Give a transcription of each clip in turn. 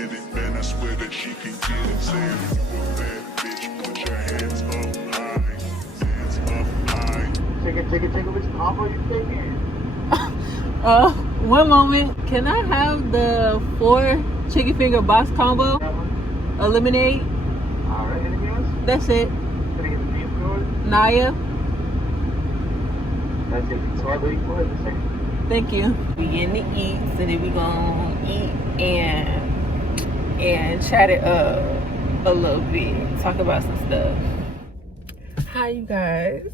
with it, man, I swear that she can get it. Say if you a bad bitch, put your hands up high. Hands up high. Chicken, which combo you taking? One moment. Can I have the 4 chicken finger box combo? A lemonade? Alright, anything else? That's it. Can I get the beef code? Naya. That's it. So I'll wait for it in a second. Thank you. We getting to eat, so then we gonna eat and chat it up a little bit. Talk about some stuff. Hi, you guys.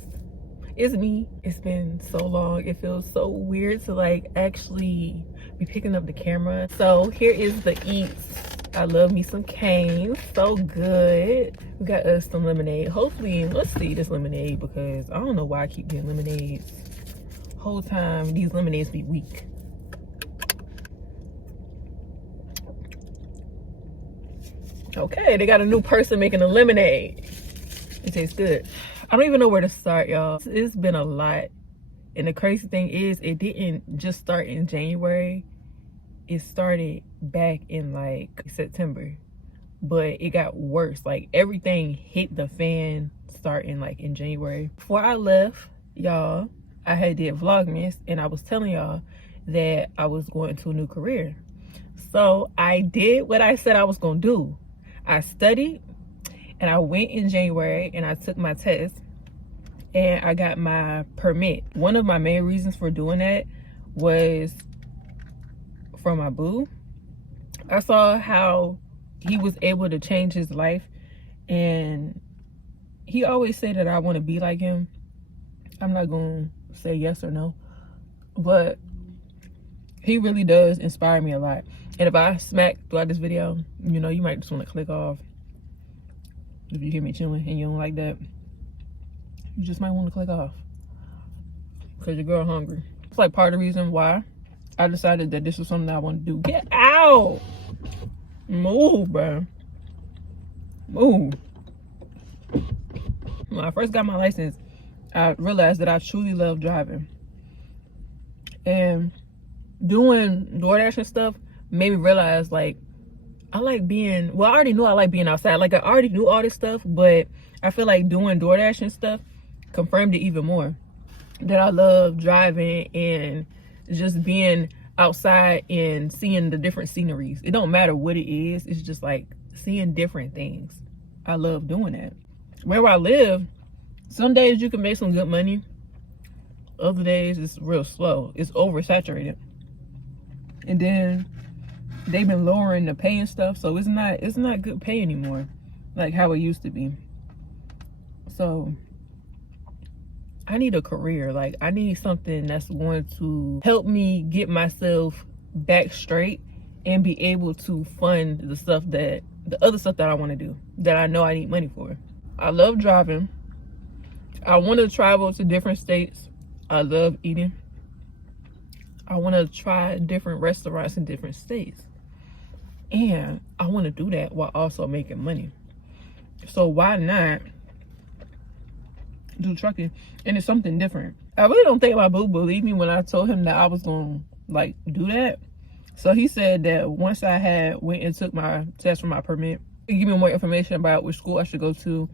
It's me. It's been so long. It feels so weird to like actually be picking up the camera. So here is the eats. I love me some canes. So good. We got us some lemonade. Hopefully, let's see this lemonade because I don't know why I keep getting lemonades. Whole time these lemonades be weak. Okay, they got a new person making a lemonade. It tastes good. I don't even know where to start, y'all. It's been a lot. And the crazy thing is, it didn't just start in January. It started back in like September. But it got worse. Like everything hit the fan starting like in January. Before I left, y'all, I had did Vlogmas and I was telling y'all that I was going into a new career. So I did what I said I was gonna do. I studied and I went in January and I took my test and I got my permit. One of my main reasons for doing that was for my boo. I saw how he was able to change his life and he always said that I want to be like him. I'm not going to say yes or no, but he really does inspire me a lot. And if I smack throughout this video, you know, you might just want to click off. If you hear me chilling and you don't like that, you just might want to click off because your girl hungry. It's like part of the reason why I decided that this was something I want to do. Get out! Move, bro. Move. When I first got my license, I realized that I truly love driving. And doing DoorDash and stuff made me realize, like, I like being, well, I already knew I like being outside. Like, I already knew all this stuff, but I feel like doing DoorDash and stuff confirmed it even more. That I love driving and just being outside and seeing the different sceneries. It don't matter what it is. It's just like seeing different things. I love doing that. Where I live, some days you can make some good money. Other days it's real slow. It's oversaturated. And then they've been lowering the pay and stuff, so it's not good pay anymore like how it used to be. So I need a career. Like, I need something that's going to help me get myself back straight and be able to fund the other stuff that I want to do, that I know I need money for. I love driving. I want to travel to different states. I love eating. I want to try different restaurants in different states. And I want to do that while also making money. So why not do trucking? And it's something different. I really don't think my boo believed me when I told him that I was going to like do that. So he said that once I had went and took my test for my permit, he'd give me more information about which school I should go to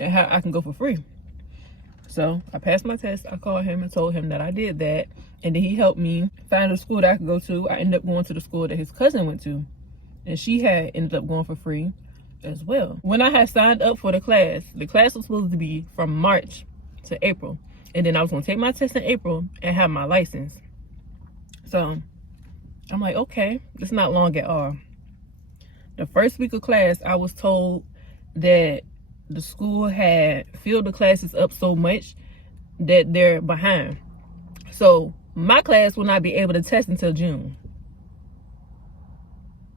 and how I can go for free. So I passed my test. I called him and told him that I did that. And then he helped me find a school that I could go to. I ended up going to the school that his cousin went to. And she had ended up going for free as well. When I had signed up for the class was supposed to be from March to April. And then I was going to take my test in April and have my license. So I'm like, okay, it's not long at all. The first week of class, I was told that the school had filled the classes up so much that they're behind. So my class will not be able to test until June.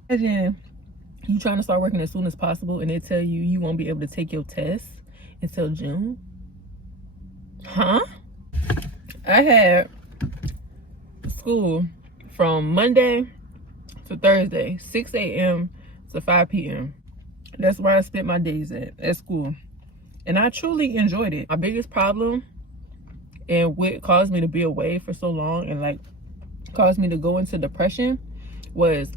Imagine you trying to start working as soon as possible and they tell you you won't be able to take your test until June. Huh? I had school from Monday to Thursday, 6 a.m. to 5 p.m. That's where I spent my days at school. And I truly enjoyed it. My biggest problem and what caused me to be away for so long and like caused me to go into depression was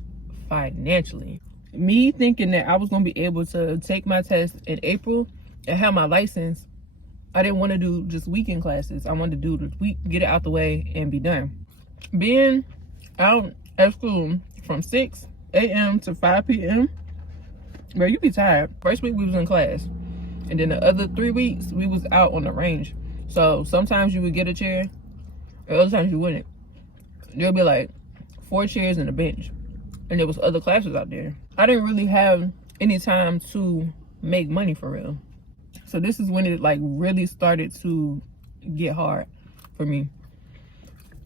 financially. me thinking that I was gonna be able to take my test in April and have my license, I didn't want to do just weekend classes. I wanted to do the week, get it out the way, and be done. Being out at school from 6 a.m. to 5 p.m., bro, you be tired. First week we was in class, and then the other 3 weeks we was out on the range. So sometimes you would get a chair, and other times you wouldn't. There'll be like 4 chairs and a bench, and there was other classes out there. I didn't really have any time to make money for real. So this is when it like really started to get hard for me.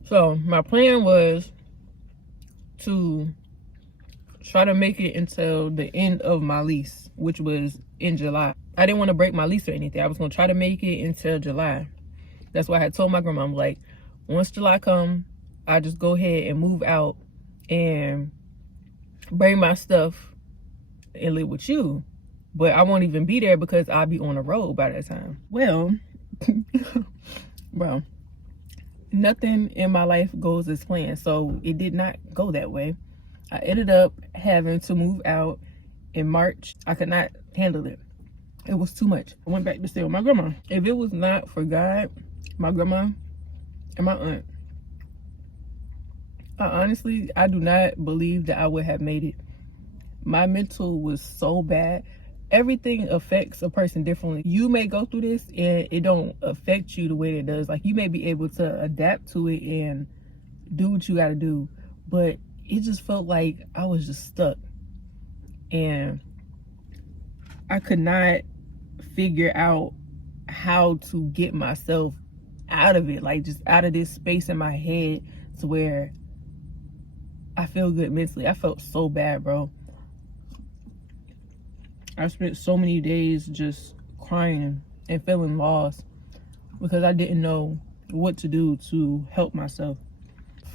So my plan was to try to make it until the end of my lease, which was in July. I didn't want to break my lease or anything. I was going to try to make it until July. That's why I had told my grandma, I'm like, once July come, I just go ahead and move out and bring my stuff and live with you. But I won't even be there because I'll be on the road by that time. Well, bro, nothing in my life goes as planned. So it did not go that way. I ended up having to move out in March. I could not handle it. It was too much. I went back to stay with my grandma. If it was not for God, my grandma, and my aunt, I do not believe that I would have made it. My mental was so bad. Everything affects a person differently. You may go through this and it don't affect you the way it does. Like, you may be able to adapt to it and do what you got to do, but it just felt like I was just stuck, and I could not figure out how to get myself out of it, like just out of this space in my head to where I feel good mentally. I felt so bad, bro. I spent so many days just crying and feeling lost because I didn't know what to do to help myself.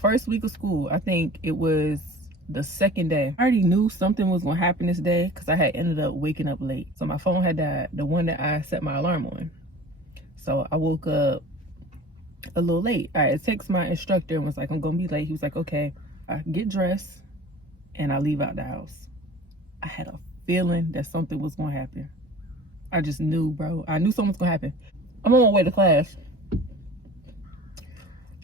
First week of school, I think it was the second day. I already knew something was gonna happen this day because I had ended up waking up late. So my phone had died, the one that I set my alarm on. So I woke up a little late. I texted my instructor and was like, I'm gonna be late. He was like, okay. I get dressed and I leave out the house. I had a feeling that something was gonna happen. I just knew, bro. I knew something was gonna happen. I'm on my way to class.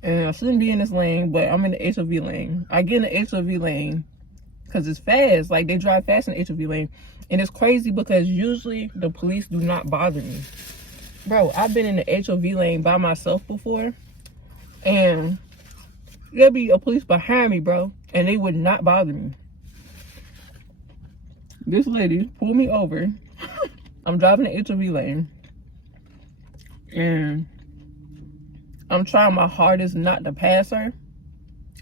And I shouldn't be in this lane, but I'm in the HOV lane. I get in the HOV lane because it's fast. Like, they drive fast in the HOV lane. And it's crazy because usually the police do not bother me. Bro, I've been in the HOV lane by myself before. And there'll be a police behind me, bro. And they would not bother me. This lady pulled me over. I'm driving the HOV lane. And I'm trying my hardest not to pass her,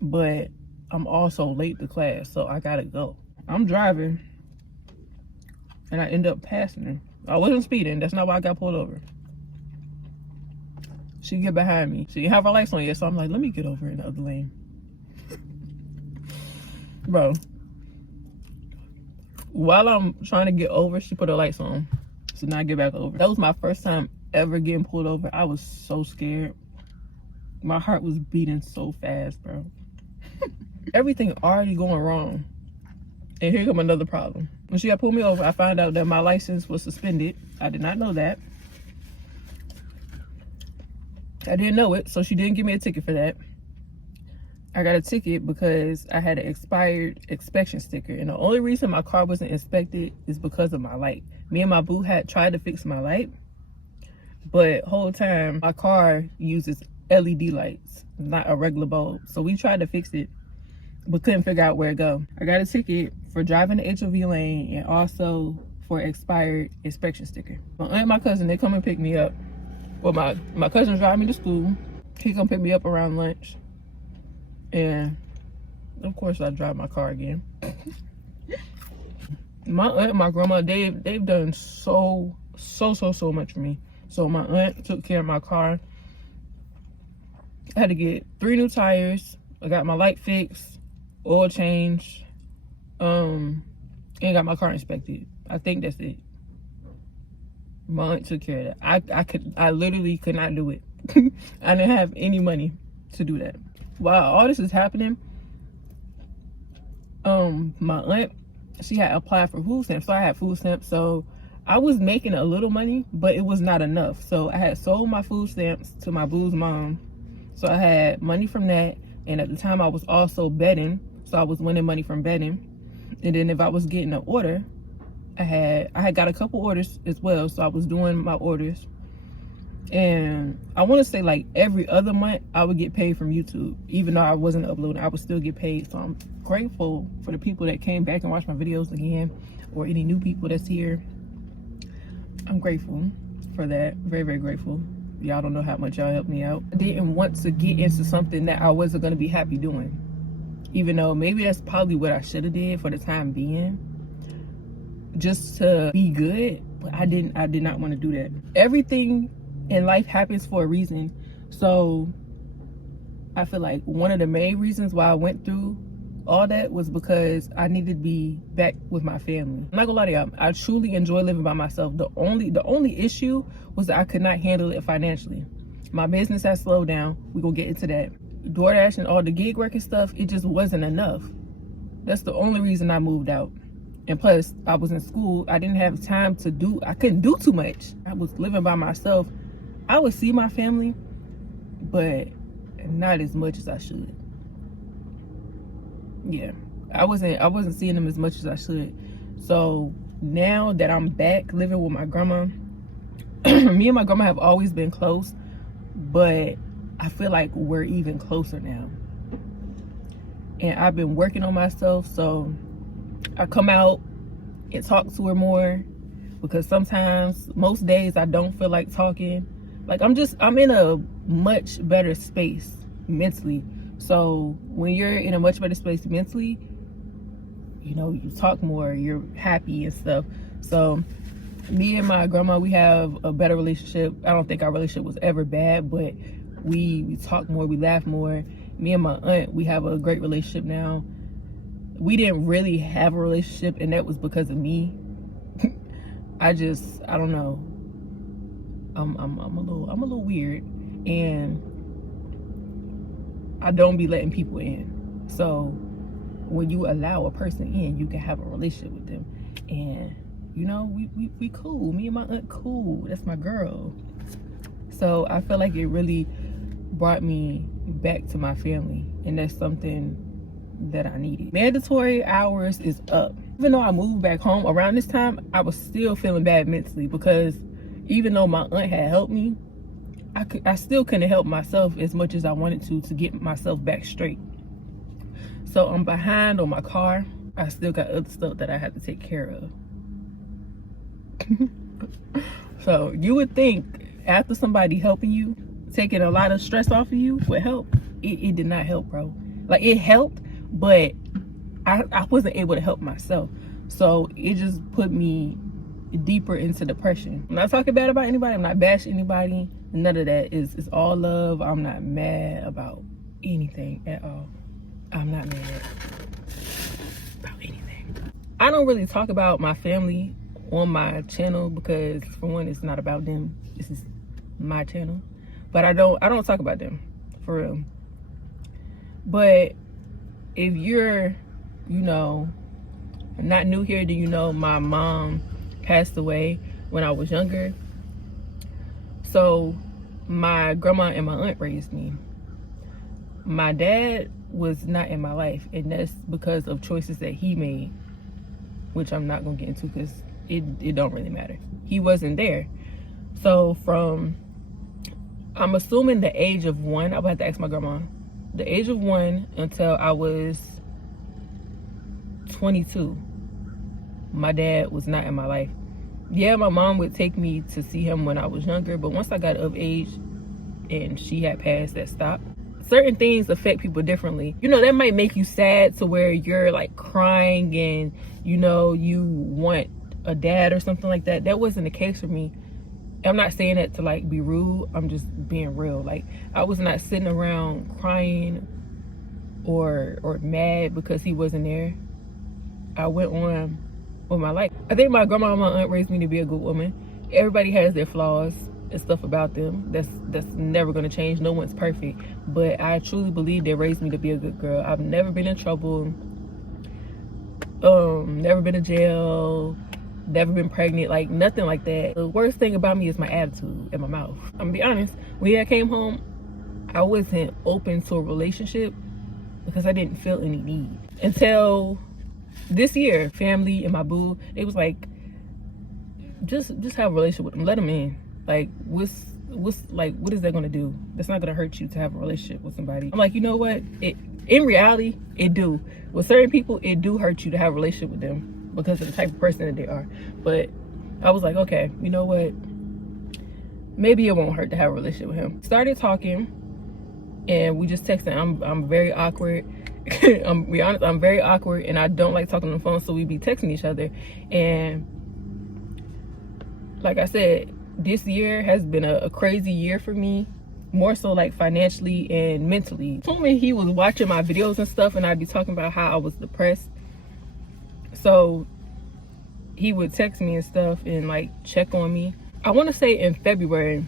but I'm also late to class, so I gotta go. I'm driving, and I end up passing her. I wasn't speeding. That's not why I got pulled over. She get behind me. She didn't have her lights on yet, so I'm like, let me get over in the other lane. Bro, while I'm trying to get over, she put her lights on. So now I get back over. That was my first time ever getting pulled over. I was so scared. My heart was beating so fast, bro. Everything already going wrong. And here come another problem. When she got pulled me over, I found out that my license was suspended. I did not know that. I didn't know it, so she didn't give me a ticket for that. I got a ticket because I had an expired inspection sticker. And the only reason my car wasn't inspected is because of my light. Me and my boo had tried to fix my light, but whole time my car uses LED lights, not a regular bulb. So we tried to fix it, but couldn't figure out where to go. I got a ticket for driving the HOV lane and also for expired inspection sticker. My aunt and my cousin, they come and pick me up. Well, my cousin drive me to school. He come pick me up around lunch. And of course I drive my car again. My aunt and my grandma, they've done so much for me. So my aunt took care of my car. I had to get 3 new tires. I got my light fixed, oil change, and got my car inspected. I think that's it. My aunt took care of that. I literally could not do it. I didn't have any money to do that. While all this is happening, my aunt she had applied for food stamps, so I had food stamps. So I was making a little money, but it was not enough. So I had sold my food stamps to my boo's mom, so I had money from that. And at the time I was also betting, so I was winning money from betting. And then if I was getting an order, I had got a couple orders as well, so I was doing my orders. And I want to say like every other month I would get paid from YouTube. Even though I wasn't uploading, I would still get paid. So I'm grateful for the people that came back and watched my videos again, or any new people that's here. I'm grateful for that. Very, very grateful. Y'all don't know how much y'all helped me out. I didn't want to get into something that I wasn't going to be happy doing, even though maybe that's probably what I should have did for the time being, just to be good. But I did not want to do that. Everything in life happens for a reason. So I feel like one of the main reasons why I went through all that was because I needed to be back with my family. I'm not gonna lie to y'all, I truly enjoy living by myself. The only issue was that I could not handle it financially. My business has slowed down. We're gonna get into that. DoorDash and all the gig work and stuff, it just wasn't enough. That's the only reason I moved out. And plus, I was in school. I didn't have time to I couldn't do too much. I was living by myself. I would see my family, but not as much as I should. Yeah, I wasn't seeing them as much as I should. So now that I'm back living with my grandma, me and my grandma have always been close, but I feel like we're even closer now. And I've been working on myself, so I come out and talk to her more, because sometimes, most days, I don't feel like talking. Like, I'm in a much better space mentally. So when you're in a much better space mentally, you know, you talk more, you're happy and stuff. So me and my grandma, we have a better relationship. I don't think our relationship was ever bad, but we talk more, we laugh more. Me and my aunt, we have a great relationship now. We didn't really have a relationship, and that was because of me. I don't know. I'm a little weird, and I don't be letting people in. So when you allow a person in, you can have a relationship with them. And you know, we cool. Me and my aunt cool. That's my girl. So I feel like it really brought me back to my family, and that's something that I needed. Mandatory hours is up. Even though I moved back home around this time, I was still feeling bad mentally, because even though my aunt had helped me, I still couldn't help myself as much as I wanted to get myself back straight. So I'm behind on my car. I still got other stuff that I have to take care of. So you would think after somebody helping you, taking a lot of stress off of you would help. It did not help, bro. Like, it helped, but I wasn't able to help myself. So it just put me deeper into depression. I'm not talking bad about anybody. I'm not bashing anybody. None of that. It's all love. I'm not mad about anything at all. I'm not mad about anything. I don't really talk about my family on my channel, because for one, it's not about them. This is my channel. But I don't talk about them, for real. But if you're, you know, not new here, then you know my mom passed away when I was younger. So my grandma and my aunt raised me. My dad was not in my life, and that's because of choices that he made, which I'm not gonna get into because it don't really matter. He wasn't there. So from, I'm assuming the age of 1, I'm about to ask my grandma, the age of 1 until I was 22, my dad was not in my life. Yeah, my mom would take me to see him when I was younger, but once I got of age and she had passed, that stopped. Certain things affect people differently. You know, that might make you sad to where you're like crying and, you know, you want a dad or something like that. That wasn't the case for me. I'm not saying that to like be rude. I'm just being real. Like, I was not sitting around crying or mad because he wasn't there. I went on with my life. I think my grandma and my aunt raised me to be a good woman. Everybody has their flaws and stuff about them. That's never going to change. No one's perfect. But I truly believe they raised me to be a good girl. I've never been in trouble. never been to jail, never been pregnant, like nothing like that. The worst thing about me is my attitude and my mouth. I'm gonna be honest, when I came home, I wasn't open to a relationship because I didn't feel any need. Until this year, family and my boo, it was like, just have a relationship with them, let them in. Like, what is that gonna do? That's not gonna hurt you to have a relationship with somebody. I'm like, you know what? In reality, it do. With certain people, it do hurt you to have a relationship with them because of the type of person that they are. But I was like, okay, you know what? Maybe it won't hurt to have a relationship with him. Started talking, and we just texted. I'm very awkward. I'm be honest, I'm very awkward, and I don't like talking on the phone, so we be texting each other. And like I said, this year has been a crazy year for me, more so like financially and mentally. He told me he was watching my videos and stuff, and I'd be talking about how I was depressed. So he would text me and stuff and like check on me. I want to say in February,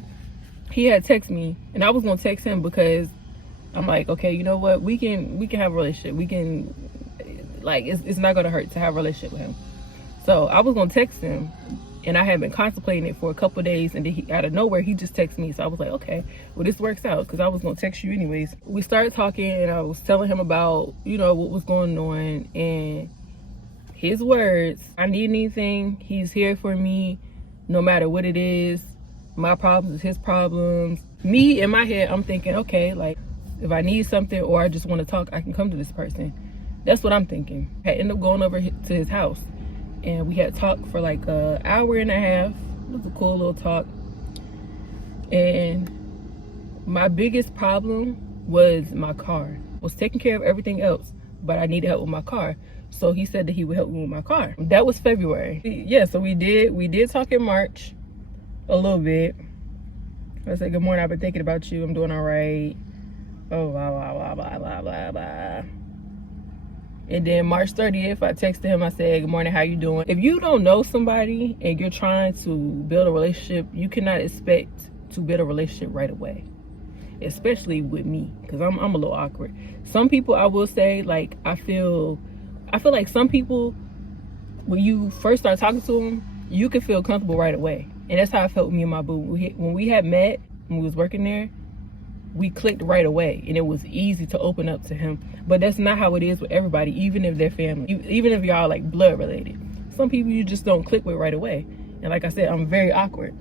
he had texted me, and I was gonna text him because I'm like, okay, you know what? We can have a relationship. We can, like, it's not gonna hurt to have a relationship with him. So I was gonna text him, and I had been contemplating it for a couple of days, and then he, out of nowhere, he just texted me. So I was like, okay, well, this works out, because I was gonna text you anyways. We started talking, and I was telling him about, you know, what was going on, and his words, I need anything, he's here for me, no matter what it is. My problems is his problems. Me, in my head, I'm thinking, okay, like, if I need something or I just want to talk, I can come to this person. That's what I'm thinking. I ended up going over to his house, and we had talked for like an hour and a half. It was a cool little talk. And my biggest problem was my car. I was taking care of everything else, but I needed help with my car. So he said that he would help me with my car. That was February. Yeah, so we did talk in March a little bit. I said, good morning, I've been thinking about you. I'm doing all right. Oh, blah, blah, blah, blah, blah, blah, blah. And then March 30th, I texted him. I said, good morning, how you doing? If you don't know somebody and you're trying to build a relationship, you cannot expect to build a relationship right away. Especially with me, because I'm a little awkward. Some people, I will say, like, I feel like some people, when you first start talking to them, you can feel comfortable right away. And that's how I felt with me and my boo. When we had met, when we was working there, we clicked right away, and it was easy to open up to him. But that's not how it is with everybody, even if they're family, even if y'all like blood related. Some people you just don't click with right away. And like I said, I'm very awkward,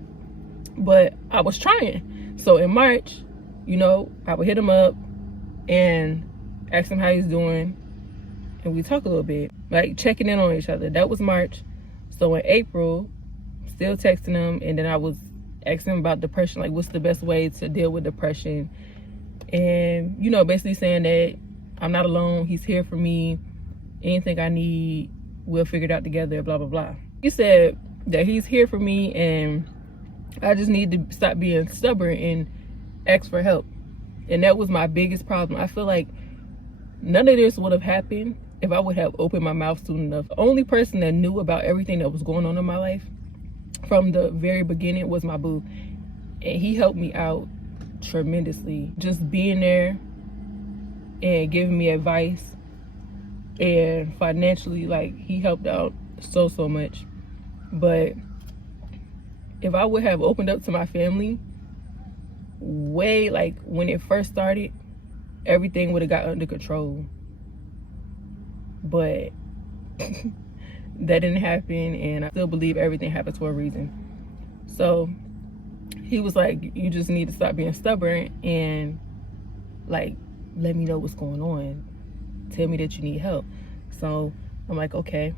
but I was trying. So in March, you know, I would hit him up and ask him how he's doing, and we talk a little bit, like checking in on each other. That was March. So in April, still texting him, and then I was asking him about depression, like what's the best way to deal with depression, and you know, basically saying that I'm not alone, he's here for me, anything I need, we'll figure it out together, blah blah blah. He said that he's here for me, and I just need to stop being stubborn and ask for help. And that was my biggest problem. I feel like none of this would have happened if I would have opened my mouth soon enough. The only person that knew about everything that was going on in my life from the very beginning was my boo, and he helped me out tremendously, just being there and giving me advice, and financially, like, he helped out so much. But if I would have opened up to my family way, like when it first started, everything would have got under control. But that didn't happen, and I still believe everything happens for a reason. So he was like, you just need to stop being stubborn and like let me know what's going on, tell me that you need help. So I'm like, okay,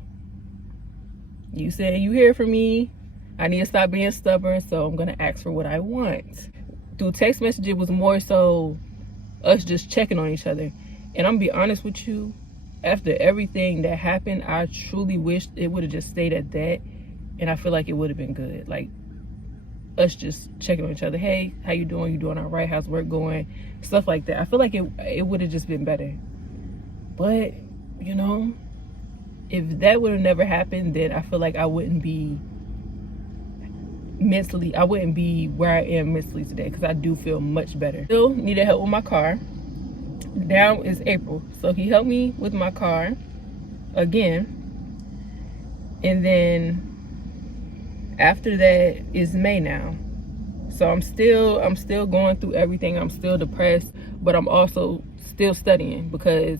you said you here for me, I need to stop being stubborn, so I'm gonna ask for what I want. Through text message, it was more so us just checking on each other. And I'm gonna be honest with you, after everything that happened, I truly wished it would have just stayed at that, and I feel like it would have been good. Like, us just checking on each other. Hey, how you doing? You doing all right? How's work going? Stuff like that. I feel like it would have just been better. But, you know, if that would have never happened, then I feel like I wouldn't be where I am mentally today, because I do feel much better. Still needed help with my car. Now is April, so he helped me with my car again, And then after that is May now. So I'm still going through everything. I'm still depressed, but I'm also still studying because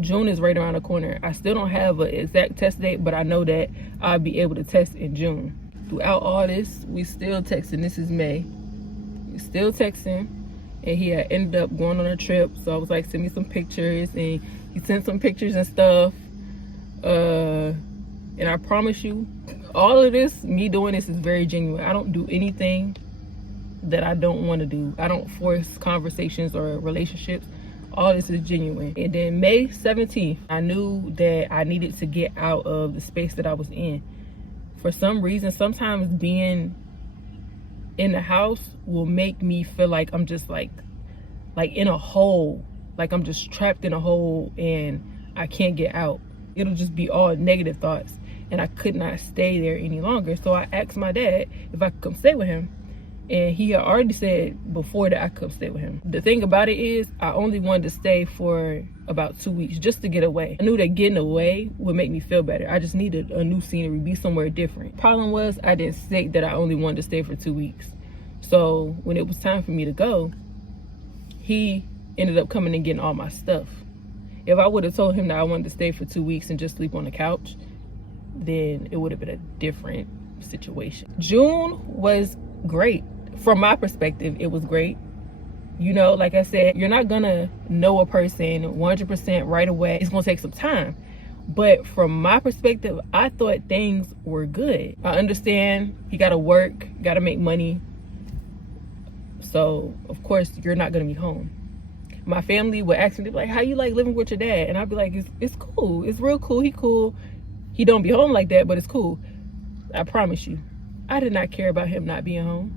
June is right around the corner. I still don't have an exact test date, but I know that I'll be able to test in June. Throughout all this, we still texting. This is May. We still texting, and he had ended up going on a trip. So I was like, send me some pictures, and he sent some pictures and stuff. And I promise you, all of this, me doing this is very genuine. I don't do anything that I don't want to do. I don't force conversations or relationships. All this is genuine. And then May 17th, I knew that I needed to get out of the space that I was in. For some reason, sometimes being in the house will make me feel like I'm just like in a hole. Like I'm just trapped in a hole and I can't get out. It'll just be all negative thoughts. And I could not stay there any longer. So I asked my dad if I could come stay with him. And he had already said before that I could stay with him. The thing about it is, I only wanted to stay for about 2 weeks just to get away. I knew that getting away would make me feel better. I just needed a new scenery, be somewhere different. Problem was, I didn't state that I only wanted to stay for 2 weeks. So when it was time for me to go, he ended up coming and getting all my stuff. If I would have told him that I wanted to stay for 2 weeks and just sleep on the couch, then it would have been a different situation. June was great. From my perspective, it was great. You know, like I said, you're not gonna know a person 100% right away. It's gonna take some time. But from my perspective, I thought things were good. I understand you gotta work, gotta make money. So, of course, you're not gonna be home. My family would ask me, like, how you like living with your dad? And I'd be like, it's cool. It's real cool. He cool. He don't be home like that, but it's cool. I promise you. I did not care about him not being home.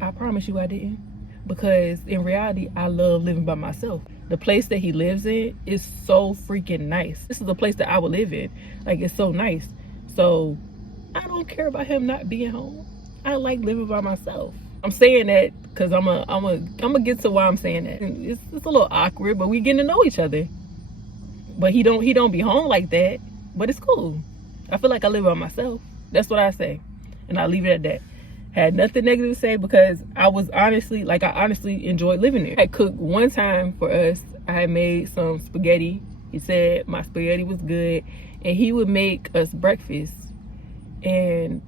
I promise you I didn't. Because in reality, I love living by myself. The place that he lives in is so freaking nice. This is the place that I would live in. Like, it's so nice. So I don't care about him not being home. I like living by myself. I'm saying that because I'm gonna get to why I'm saying that. It's a little awkward, but we getting to know each other. But he don't be home like that. But it's cool. I feel like I live by myself. That's what I say. And I leave it at that. Had nothing negative to say because I honestly enjoyed living there. I cooked one time for us. I had made some spaghetti. He said my spaghetti was good. And he would make us breakfast. And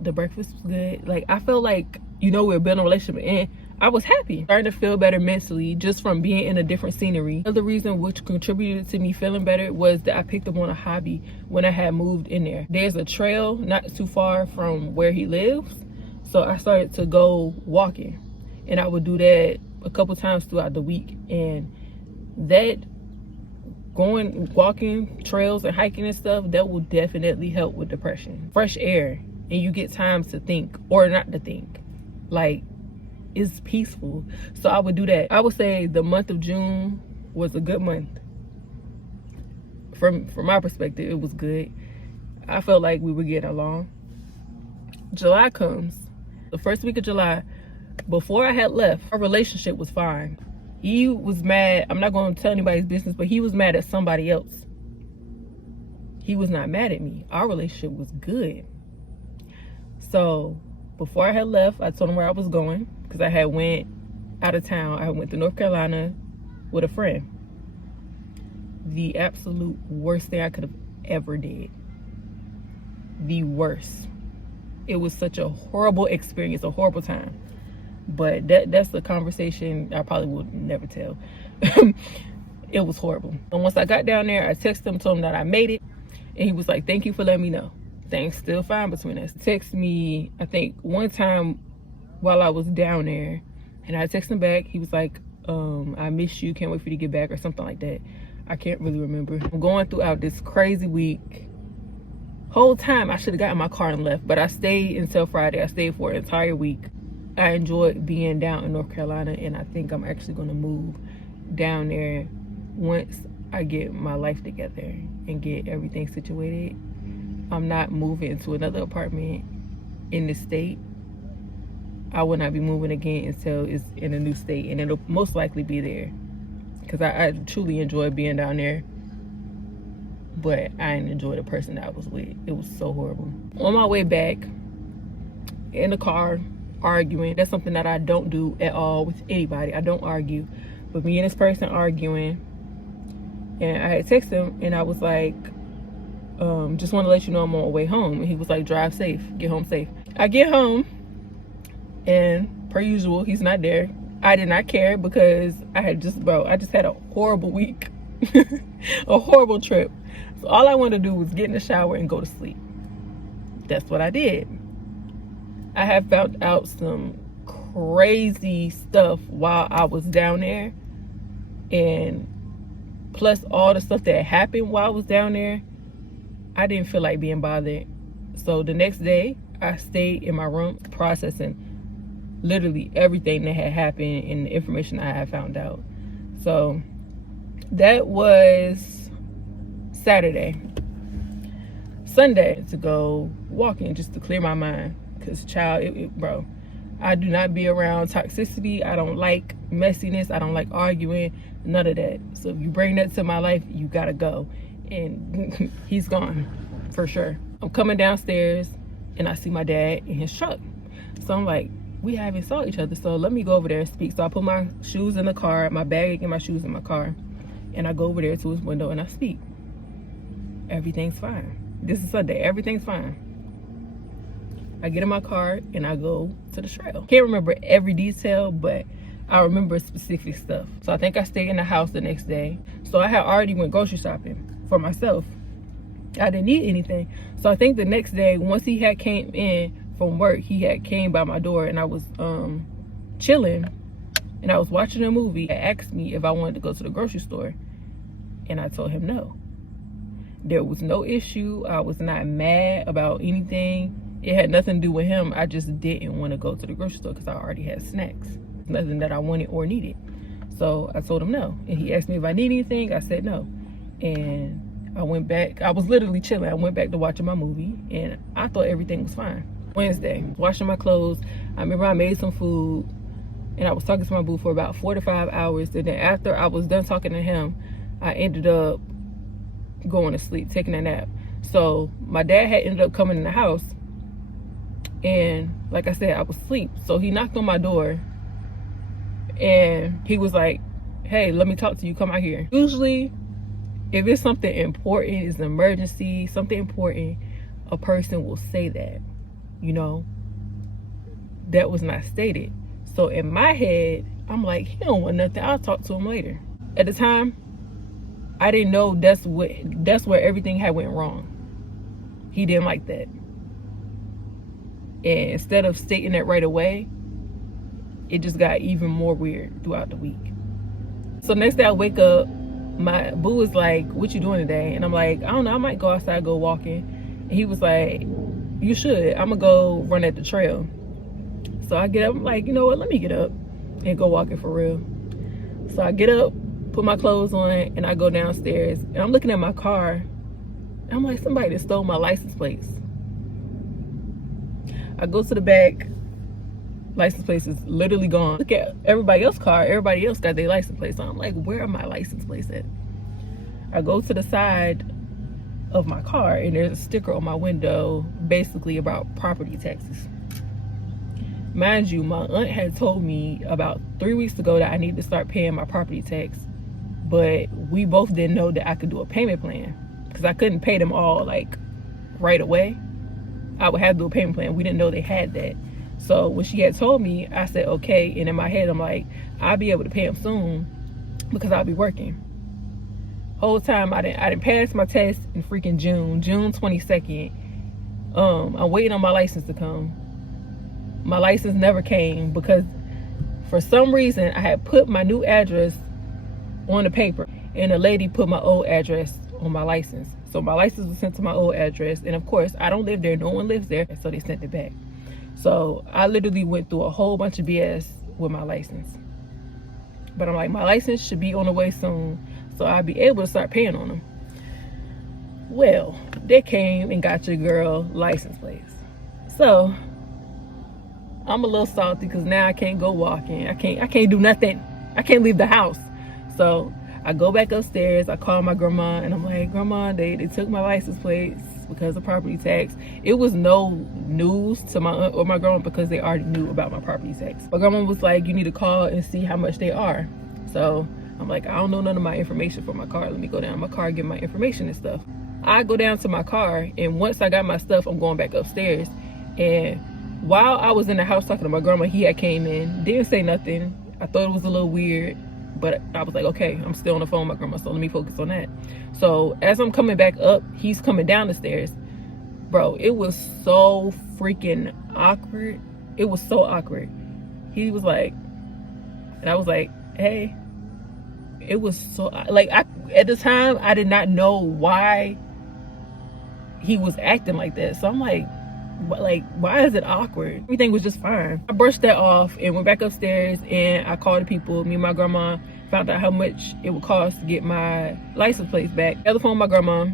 the breakfast was good. Like, I felt like, we were building a relationship. And I was happy. Starting to feel better mentally just from being in a different scenery. Another reason which contributed to me feeling better was that I picked up on a hobby when I had moved in there. There's a trail not too far from where he lives. So I started to go walking, and I would do that a couple times throughout the week. And that walking trails and hiking and stuff, that will definitely help with depression. Fresh air, and you get time to think or not to think. Like, it's peaceful. So I would do that. I would say the month of June was a good month. From my perspective, it was good. I felt like we were getting along. July comes. The first week of July, before I had left, our relationship was fine. He was mad. I'm not going to tell anybody's business, but he was mad at somebody else. He was not mad at me. Our relationship was good. So before I had left, I told him where I was going because I had went out of town. I went to North Carolina with a friend. The absolute worst thing I could have ever did. The worst. It was such a horrible experience, a horrible time. But that's a conversation I probably would never tell. It was horrible. And once I got down there, I texted him, told him that I made it. And he was like, thank you for letting me know. Things still fine between us. Text me, I think, one time while I was down there. And I texted him back. He was like, I miss you. Can't wait for you to get back or something like that. I can't really remember. I'm going throughout this crazy week. Whole time I should have gotten in my car and left, but I stayed until Friday. I stayed for an entire week. I enjoyed being down in North Carolina, and I think I'm actually going to move down there once I get my life together and get everything situated. I'm not moving to another apartment in the state. I will not be moving again until it's in a new state, and it'll most likely be there because I truly enjoy being down there. but I didn't enjoy the person that I was with. It was so horrible. On my way back, in the car, arguing. That's something that I don't do at all with anybody. I don't argue. But me and this person arguing, and I had texted him, and I was like, just want to let you know I'm on my way home. And he was like, drive safe, get home safe. I get home, and per usual, he's not there. I did not care because I just had a horrible week. A horrible trip. So all I wanted to do was get in the shower and go to sleep. That's what I did. I have found out some crazy stuff while I was down there, and plus all the stuff that happened while I was down there, I didn't feel like being bothered. So the next day, I stayed in my room processing literally everything that had happened and the information I had found out. So that was Saturday. Sunday, to go walking just to clear my mind. Because, bro, I do not be around toxicity. I don't like messiness. I don't like arguing. None of that. So if you bring that to my life, you gotta go. And he's gone, for sure. I'm coming downstairs, and I see my dad in his truck. So I'm like, we haven't saw each other, so let me go over there and speak. So I put my shoes in the car, my bag and my shoes in my car, and I go over there to his window and I speak. Everything's fine. This is Sunday. Everything's fine. I get in my car and I go to the trail. Can't remember every detail, but I remember specific stuff. So I think I stayed in the house the next day. So I had already went grocery shopping for myself. I didn't need anything. So I think the next day, once he had came in from work, he had came by my door, and I was chilling and I was watching a movie. He asked me if I wanted to go to the grocery store, and I told him no. There was no issue. I was not mad about anything. It had nothing to do with him. I just didn't want to go to the grocery store because I already had snacks. Nothing that I wanted or needed. So I told him no. And he asked me if I need anything. I said no. And I went back. I was literally chilling. I went back to watching my movie, and I thought everything was fine. Wednesday, washing my clothes. I remember I made some food, and I was talking to my boo for about 4 to 5 hours. And then after I was done talking to him, I ended up going to sleep, taking a nap. So my dad had ended up coming in the house, and like I said, I was asleep. So he knocked on my door, and he was like, hey, let me talk to you, come out here. Usually, if it's something important, it's an emergency, something important, a person will say that, you know. That was not stated. So in my head, I'm like, he don't want nothing, I'll talk to him later. At the time, I didn't know that's where everything had went wrong. He didn't like that. And instead of stating that right away, it just got even more weird throughout the week. So next day I wake up, my boo was like, what you doing today? And I'm like, I don't know, I might go outside, go walking. And he was like, you should. I'm gonna go run at the trail. So I get up, I'm like, you know what, let me get up and go walking for real. So I get up, put my clothes on, and I go downstairs, and I'm looking at my car, and I'm like, somebody that stole my license plates. I go to the back, license plates is literally gone. Look at everybody else's car, everybody else got their license plates. So I'm like, where are my license plates at? I go to the side of my car, and there's a sticker on my window basically about property taxes. Mind you, my aunt had told me about 3 weeks ago that I need to start paying my property tax, but we both didn't know that I could do a payment plan because I couldn't pay them all like right away. I would have to do a payment plan. We didn't know they had that. So when she had told me, I said okay, and in my head I'm like, I'll be able to pay them soon because I'll be working. Whole time I didn't pass my test in freaking June 22nd. I'm waiting on my license to come. My license never came because for some reason I had put my new address on the paper, and the lady put my old address on my license. So my license was sent to my old address, and of course I don't live there, no one lives there, so they sent it back. So I literally went through a whole bunch of BS with my license. But I'm like, my license should be on the way soon, so I'll be able to start paying on them. Well, they came and got your girl license plates. So I'm a little salty because now I can't go walking. I can't do nothing. I can't leave the house. So I go back upstairs, I call my grandma, and I'm like, Grandma, they took my license plates because of property tax. It was no news to my aunt or my grandma because they already knew about my property tax. My grandma was like, you need to call and see how much they are. So I'm like, I don't know none of my information for my car. Let me go down to my car and get my information and stuff. I go down to my car, and once I got my stuff, I'm going back upstairs. And while I was in the house talking to my grandma, he had came in, didn't say nothing. I thought it was a little weird, but I was like, okay, I'm still on the phone with my grandma, so let me focus on that. So as I'm coming back up, he's coming down the stairs. Bro, it was so freaking awkward. It was so awkward. He was like, and I was like, hey. It was so, like, at the time, I did not know why he was acting like that. So I'm like, why is it awkward? Everything was just fine. I brushed that off and went back upstairs, and I called the people. Me and my grandma found out how much it would cost to get my license plates back. I got the phone with my grandma.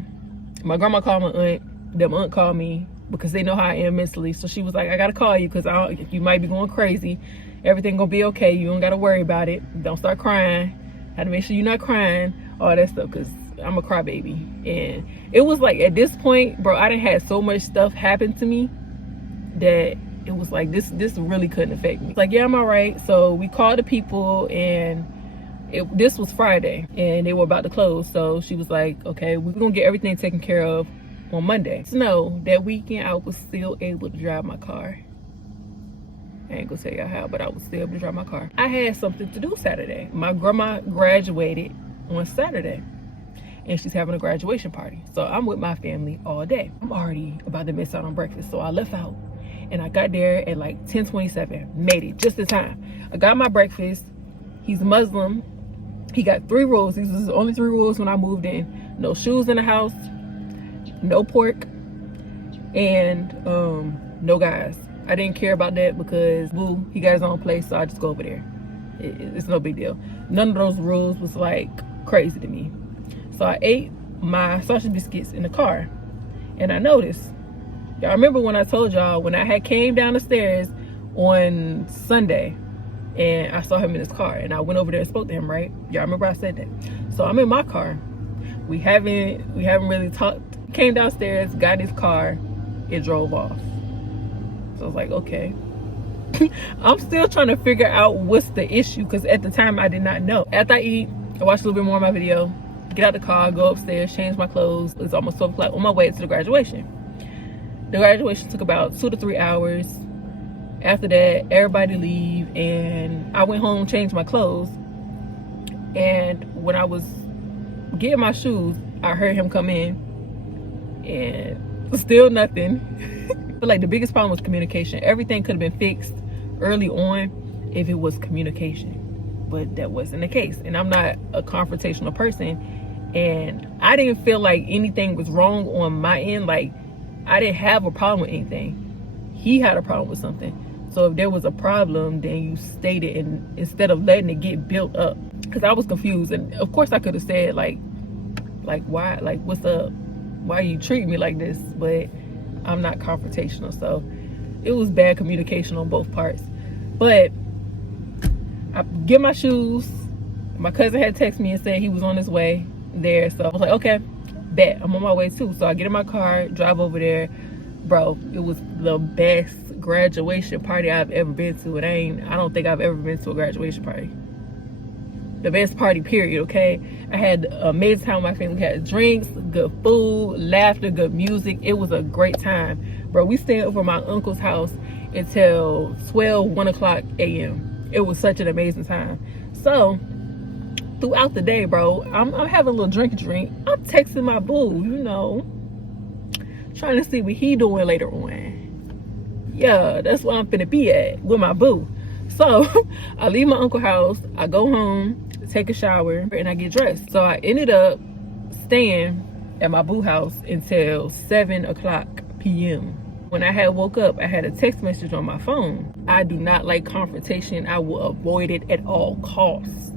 My grandma called my aunt. Them aunt called me because they know how I am mentally. So she was like, I gotta call you because you might be going crazy. Everything gonna be okay. You don't gotta worry about it. Don't start crying. Had to make sure you're not crying, all that stuff, because I'm a crybaby. And it was like, at this point, bro, I done had so much stuff happen to me that it was like, this really couldn't affect me. It's like, yeah, I'm all right. So we called the people, and this was Friday, and they were about to close. So she was like, okay, we're gonna get everything taken care of on Monday. So no, that weekend I was still able to drive my car. I ain't gonna tell y'all how, but I was still able to drive my car. I had something to do Saturday. My grandma graduated on Saturday, and she's having a graduation party. So I'm with my family all day. I'm already about to miss out on breakfast. So I left out, and I got there at like 10:27. Made it just in time. I got my breakfast. He's Muslim. He got 3 rules. These are the only 3 rules when I moved in. No shoes in the house, no pork, and no guys. I didn't care about that because, boo, he got his own place, so I just go over there. It's no big deal. None of those rules was like crazy to me. So I ate my sausage biscuits in the car, and I noticed, y'all remember when I told y'all when I had came down the stairs on Sunday and I saw him in his car, and I went over there and spoke to him, right? Y'all remember I said that? So I'm in my car. We haven't really talked. Came downstairs, got in his car, it drove off. So I was like, okay. I'm still trying to figure out what's the issue, because at the time I did not know. After I eat, I watch a little bit more of my video, get out the car, go upstairs, change my clothes. It's almost 12 o'clock, on my way to the graduation. The graduation took about 2 to 3 hours. After that, everybody leave, and I went home, changed my clothes, and when I was getting my shoes, I heard him come in, and still nothing. But like, the biggest problem was communication. Everything could have been fixed early on if it was communication, but that wasn't the case. And I'm not a confrontational person, and I didn't feel like anything was wrong on my end. Like, I didn't have a problem with anything. He had a problem with something. So if there was a problem, then you state it, and instead of letting it get built up. Because I was confused, and of course I could have said like why, like, what's up, why you treat me like this? But I'm not confrontational, so it was bad communication on both parts. But I get my shoes. My cousin had texted me and said he was on his way there, so I was like, okay, bet, I'm on my way too. So I get in my car, drive over there. Bro, it was the best graduation party I've ever been to. I don't think I've ever been to a graduation party. The best party, period, okay? I had an amazing time with my family. We had drinks, good food, laughter, good music. It was a great time. Bro, we stayed over at my uncle's house until 1 o'clock a.m. It was such an amazing time. So, throughout the day, bro, I'm having a little drink. I'm texting my boo, you know, trying to see what he doing later on. Yeah, that's where I'm finna be at, with my boo. So I leave my uncle's house, I go home, take a shower, and I get dressed. So I ended up staying at my boo house until 7 o'clock p.m. When I had woke up, I had a text message on my phone. I do not like confrontation. I will avoid it at all costs.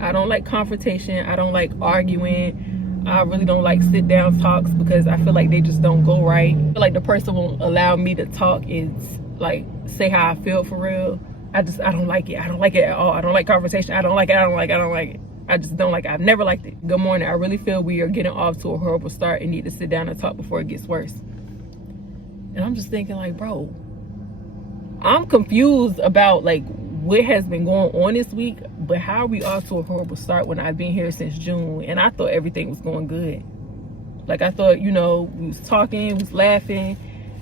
I don't like confrontation. I don't like arguing. I really don't like sit down talks because I feel like they just don't go right. I feel like the person won't allow me to talk and like say how I feel for real. I don't like it. I don't like it at all. I don't like confrontation. I don't like it. I just don't like it. I've never liked it. Good morning. I really feel we are getting off to a horrible start and need to sit down and talk before it gets worse. And I'm just thinking like, bro, I'm confused about like what has been going on this week, but how are we off to a horrible start when I've been here since June and I thought everything was going good. Like I thought, you know, we was talking, we was laughing,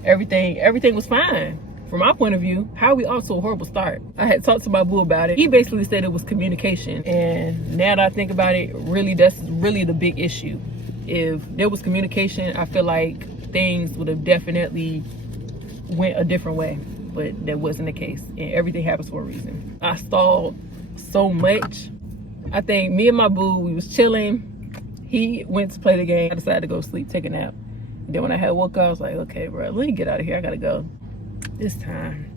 everything was fine. From my point of view, how are we off to a horrible start? I had talked to my boo about it. He basically said it was communication. And now that I think about it, really, that's really the big issue. If there was communication, I feel like things would have definitely went a different way. But that wasn't the case. And everything happens for a reason. I stalled so much. I think me and my boo, we was chilling. He went to play the game. I decided to go sleep, take a nap. And then when I had woke up, I was like, okay, bro, let me get out of here. I gotta go this time.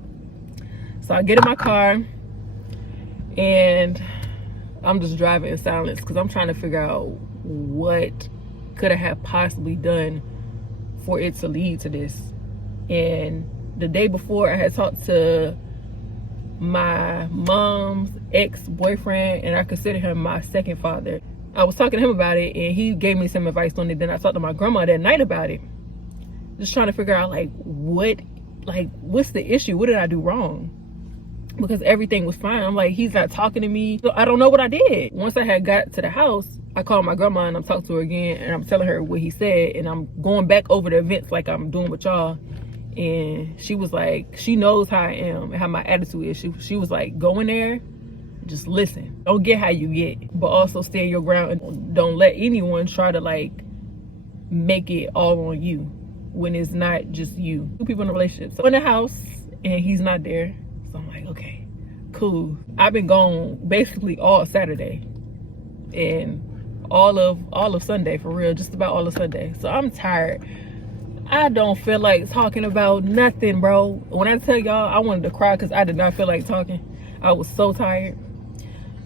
So I get in my car and I'm just driving in silence because I'm trying to figure out what could I have possibly done for it to lead to this. And the day before, I had talked to my mom's ex-boyfriend, and I consider him my second father. I was talking to him about it, and he gave me some advice on it. Then I talked to my grandma that night about it, just trying to figure out what's the issue? What did I do wrong? Because everything was fine. I'm like, he's not talking to me, so I don't know what I did. Once I had got to the house, I called my grandma and I'm talking to her again, and I'm telling her what he said, and I'm going back over the events like I'm doing with y'all. And she was like, she knows how I am and how my attitude is. She was like, go in there, just listen. Don't get how you get, but also stand your ground and don't let anyone try to like make it all on you when it's not just you. Two people in a relationship. So in the house and he's not there. So I'm like, okay, cool. I've been gone basically all Saturday and all of Sunday, for real, just about all of Sunday. So I'm tired. I don't feel like talking about nothing, bro. When I tell y'all, I wanted to cry because I did not feel like talking. I was so tired.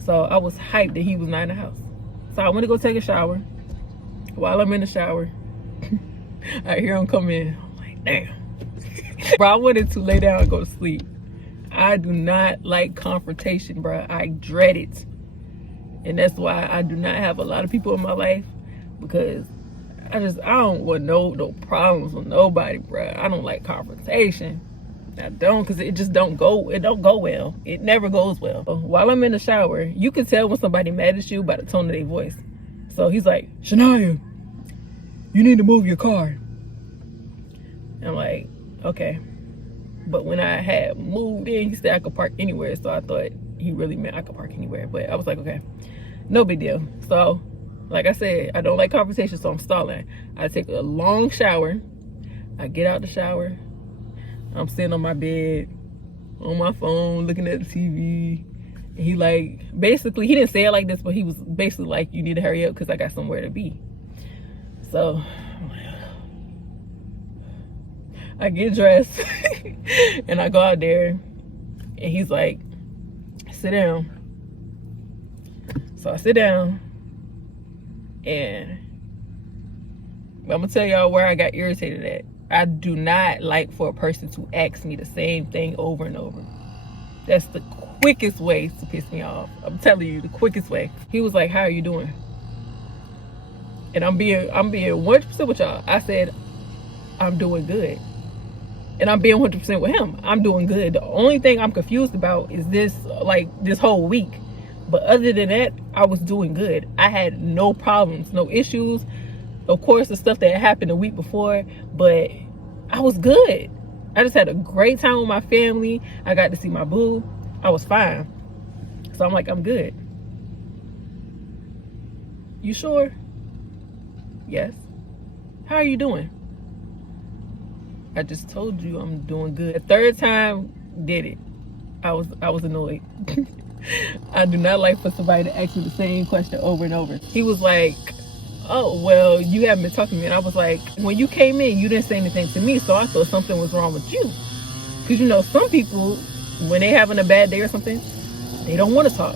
So I was hyped that he was not in the house. So I went to go take a shower. While I'm in the shower, I hear him come in. I'm like, damn. Bro, I wanted to lay down and go to sleep. I do not like confrontation, bro. I dread it. And that's why I do not have a lot of people in my life, because I don't want no problems with nobody, bro. I don't like confrontation. I don't, because it don't go well. It never goes well. While I'm in the shower, you can tell when somebody mad at you by the tone of their voice. So he's like, Sha'Naya, you need to move your car. I'm like, okay. But when I had moved in, he said I could park anywhere. So I thought he really meant I could park anywhere. But I was like, okay, no big deal. So like I said, I don't like conversation, so I'm stalling. I take a long shower. I get out the shower. I'm sitting on my bed, on my phone, looking at the TV. And he like, basically, he didn't say it like this, but he was basically like, you need to hurry up because I got somewhere to be. So I get dressed and I go out there and he's like, sit down. So I sit down. And I'm gonna tell y'all where I got irritated at. I do not like for a person to ask me the same thing over and over. That's the quickest way to piss me off. I'm telling you, the quickest way. He was like, how are you doing? And I'm being 100% with y'all. I said, I'm doing good. And I'm being 100% with him. I'm doing good. The only thing I'm confused about is this whole week. But other than that, I was doing good. I had no problems, no issues. Of course, the stuff that happened the week before, but I was good. I just had a great time with my family. I got to see my boo. I was fine. So I'm like, I'm good. You sure? Yes. How are you doing? I just told you I'm doing good. The third time did it. I was annoyed. I do not like for somebody to ask me the same question over and over. He was like, oh, well, you haven't been talking to me. And I was like, when you came in, you didn't say anything to me, so I thought something was wrong with you. Because, you know, some people, when they're having a bad day or something, they don't want to talk.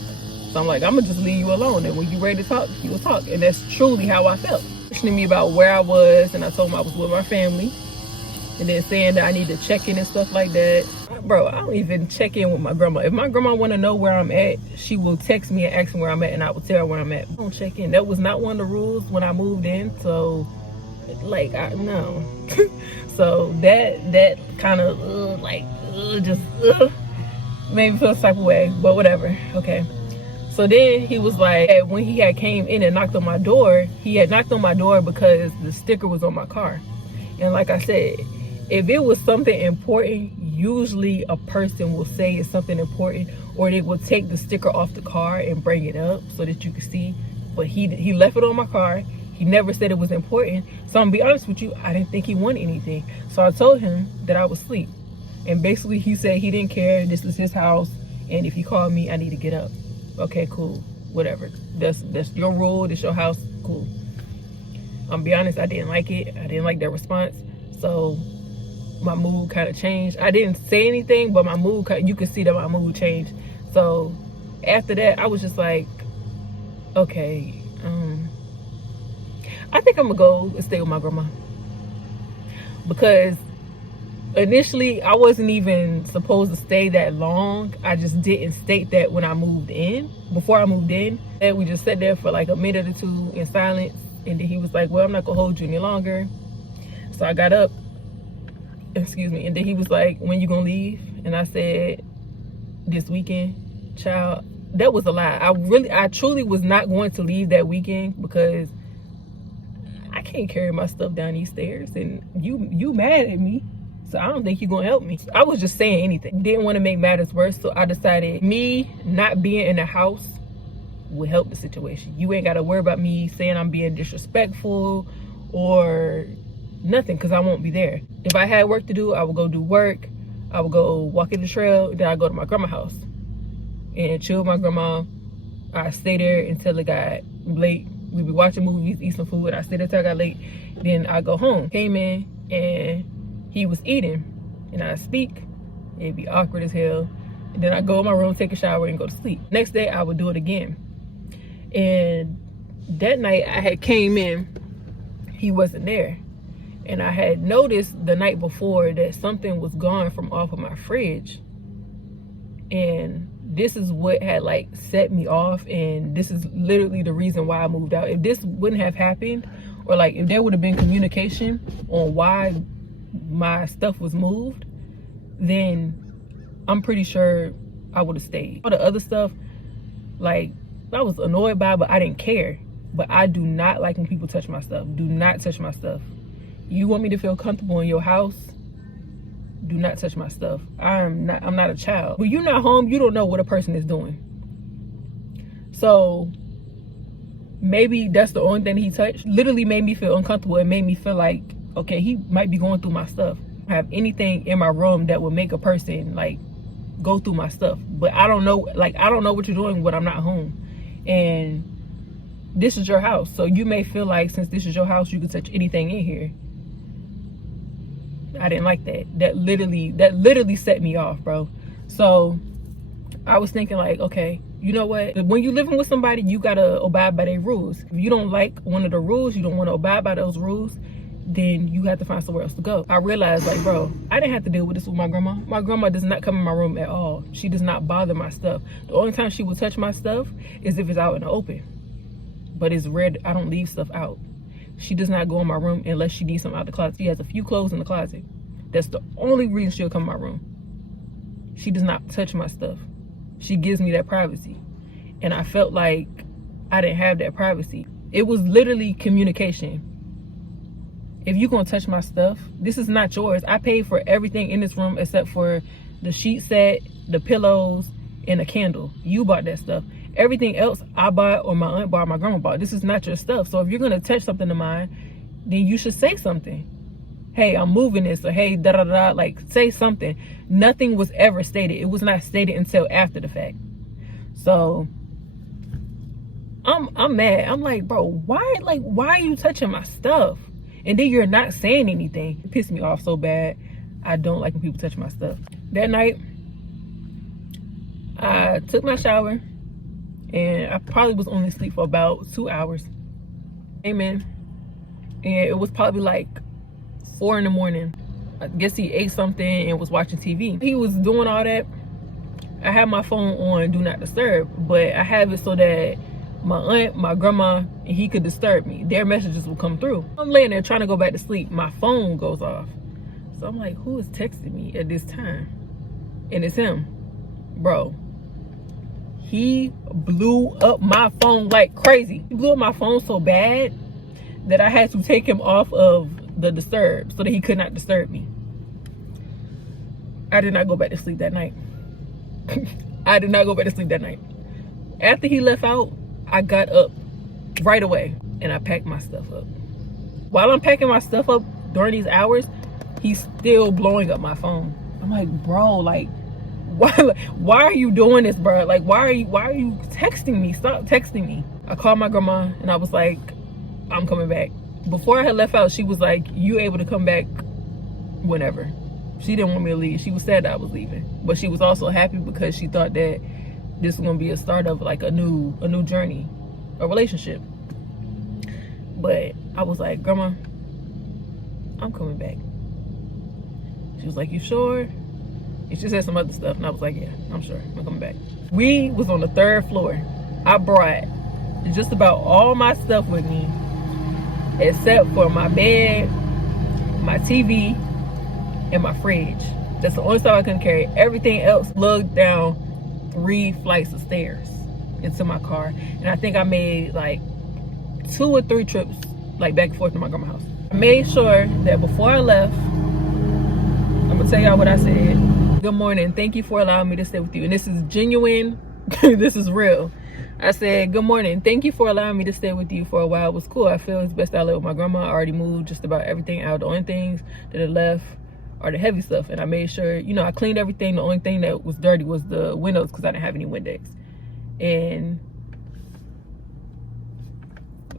So I'm like, I'm going to just leave you alone. And when you're ready to talk, you will talk. And that's truly how I felt. Questioning me about where I was, and I told him I was with my family. And then saying that I need to check in and stuff like that. bro, I don't even check in with my grandma. If my grandma want to know where I'm at, she will text me and ask me where I'm at, and I will tell her where I'm at. I don't check in. That was not one of the rules when I moved in. So, like, no. So that kind of just made me feel a type of way. But whatever. Okay. So then he was like, when he had came in and knocked on my door, he had knocked on my door because the sticker was on my car. And like I said, if it was something important, usually a person will say it's something important, or they will take the sticker off the car and bring it up so that you can see. But he left it on my car. He never said it was important. So I'm gonna be honest with you, I didn't think he wanted anything. So I told him that I was asleep. And basically he said he didn't care. This is his house. And if he called me, I need to get up. Okay, cool. Whatever. That's your rule. That's your house. Cool. I'm be honest, I didn't like it. I didn't like their response. So my mood kind of changed. I didn't say anything, but my mood, you could see that my mood changed. So after that, I was just like, okay, I think I'm gonna go and stay with my grandma. Because initially I wasn't even supposed to stay that long. I just didn't state that when I moved in, before I moved in. And we just sat there for like a minute or two in silence. And then he was like, well, I'm not gonna hold you any longer. So I got up, excuse me. And then he was like, when you gonna leave? And I said, this weekend. Child, that was a lie. I truly was not going to leave that weekend because I can't carry my stuff down these stairs, and you mad at me, so I don't think you're gonna help me. I was just saying anything. Didn't want to make matters worse, so I decided me not being in the house would help the situation. You ain't gotta worry about me saying I'm being disrespectful or nothing, because I won't be there. If I had work to do, I would go do work. I would go walk in the trail, then I go to my grandma's house and chill with my grandma. I stay there until it got late. We be watching movies, eat some food. I stayed there till I got late. Then I go home. Came in and he was eating, and I speak. It'd be awkward as hell. And then I go in my room, take a shower, and go to sleep. Next day I would do it again. And that night I had came in, he wasn't there. And I had noticed the night before that something was gone from off of my fridge. And this is what had like set me off, and this is literally the reason why I moved out. If this wouldn't have happened, or like if there would have been communication on why my stuff was moved, then I'm pretty sure I would have stayed. All the other stuff, like, I was annoyed by it, but I didn't care. But I do not like when people touch my stuff. Do not touch my stuff. You want me to feel comfortable in your house? Do not touch my stuff. I'm not a child. When you're not home, you don't know what a person is doing. So maybe that's the only thing he touched. Literally made me feel uncomfortable. It made me feel like, okay, he might be going through my stuff. I have anything in my room that would make a person like go through my stuff. But I don't know, like, I don't know what you're doing when I'm not home. And this is your house. So you may feel like since this is your house, you can touch anything in here. I didn't like that. That literally set me off, bro. So I was thinking like, okay, you know what? When you're living with somebody, you gotta abide by their rules. If you don't like one of the rules, you don't want to abide by those rules, then you have to find somewhere else to go. I realized like, bro, I didn't have to deal with this with my grandma. My grandma does not come in my room at all. She does not bother my stuff. The only time she will touch my stuff is if it's out in the open. But it's rare. I don't leave stuff out. She does not go in my room unless she needs something out the closet. She has a few clothes in the closet. That's the only reason she'll come in my room. She does not touch my stuff. She gives me that privacy. And I felt like I didn't have that privacy. It was literally communication. If you're gonna touch my stuff, this is not yours. I paid for everything in this room except for the sheet set, the pillows, and a candle. You bought that stuff. Everything else I bought, or my aunt bought, or my grandma bought. This is not your stuff. So if you're gonna touch something of mine, then you should say something. Hey, I'm moving this, or hey, da da da, like say something. Nothing was ever stated. It was not stated until after the fact. So I'm mad. I'm like, bro, why are you touching my stuff? And then you're not saying anything. It pissed me off so bad. I don't like when people touch my stuff. That night, I took my shower, and I probably was only asleep for about 2 hours. Came in, and it was probably like 4 in the morning. I guess he ate something and was watching TV. He was doing all that. I had my phone on do not disturb, but I have it so that my aunt, my grandma, and he could disturb me. Their messages will come through. I'm laying there trying to go back to sleep. My phone goes off. So I'm like, who is texting me at this time? And it's him. Bro, he blew up my phone like crazy. He blew up my phone so bad that I had to take him off of the disturb so that he could not disturb me. I did not go back to sleep that night. I did not go back to sleep that night. After he left out, I got up right away and I packed my stuff up. While I'm packing my stuff up during these hours, he's still blowing up my phone. I'm like, bro, like, why are you doing this, bro? Like, why are you texting me? Stop texting me. I called my grandma and I was like, I'm coming back. Before I had left out, she was like, you able to come back whenever. She didn't want me to leave. She was sad that I was leaving, but she was also happy because she thought that this was gonna be a start of like a new journey, a relationship. But I was like, Grandma, I'm coming back. She was like, you sure? And she said some other stuff, and I was like, yeah, I'm sure. I'm coming back. We was on the 3rd floor. I brought just about all my stuff with me, except for my bed, my TV, and my fridge. That's the only stuff I couldn't carry. Everything else lugged down 3 flights of stairs into my car. And I think I made like 2 or 3 trips like back and forth to my grandma's house. I made sure that before I left, I'm gonna tell y'all what I said. Good morning, thank you for allowing me to stay with you. And this is genuine, this is real. I said, good morning, thank you for allowing me to stay with you for a while. It was cool. I feel it's best I live with my grandma. I already moved just about everything out. The only things that are left are the heavy stuff. And I made sure, you know, I cleaned everything. The only thing that was dirty was the windows because I didn't have any Windex. And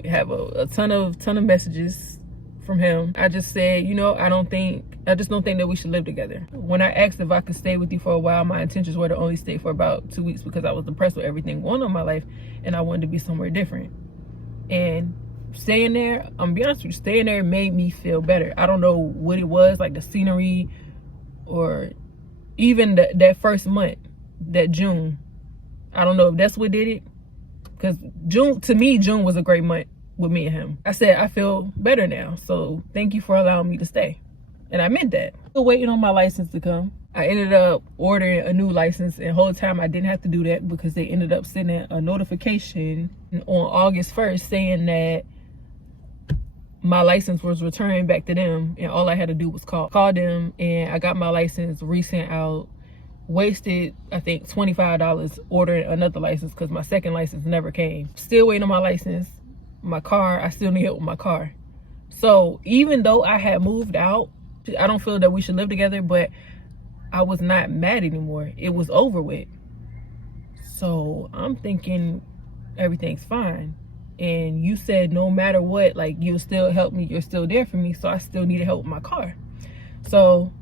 we have a ton of messages from him. I just said, you know, I just don't think that we should live together. When I asked if I could stay with you for a while, my intentions were to only stay for about 2 weeks because I was depressed with everything going on in my life and I wanted to be somewhere different. And staying there, I'm gonna be honest with you, staying there made me feel better. I don't know what it was, like the scenery or even that first month, that June. I don't know if that's what did it. Because to me, June was a great month with me and him. I said, I feel better now. So thank you for allowing me to stay. And I meant that. Still waiting on my license to come. I ended up ordering a new license, and the whole time I didn't have to do that because they ended up sending a notification on August 1st saying that my license was returned back to them, and all I had to do was call them, and I got my license resent out. Wasted, I think, $25 ordering another license because my second license never came. Still waiting on my license. My car, I still need help with my car. So even though I had moved out, I don't feel that we should live together, but I was not mad anymore. It was over with. So I'm thinking everything's fine. And you said no matter what, like, you'll still help me. You're still there for me. So I still needed help with my car. So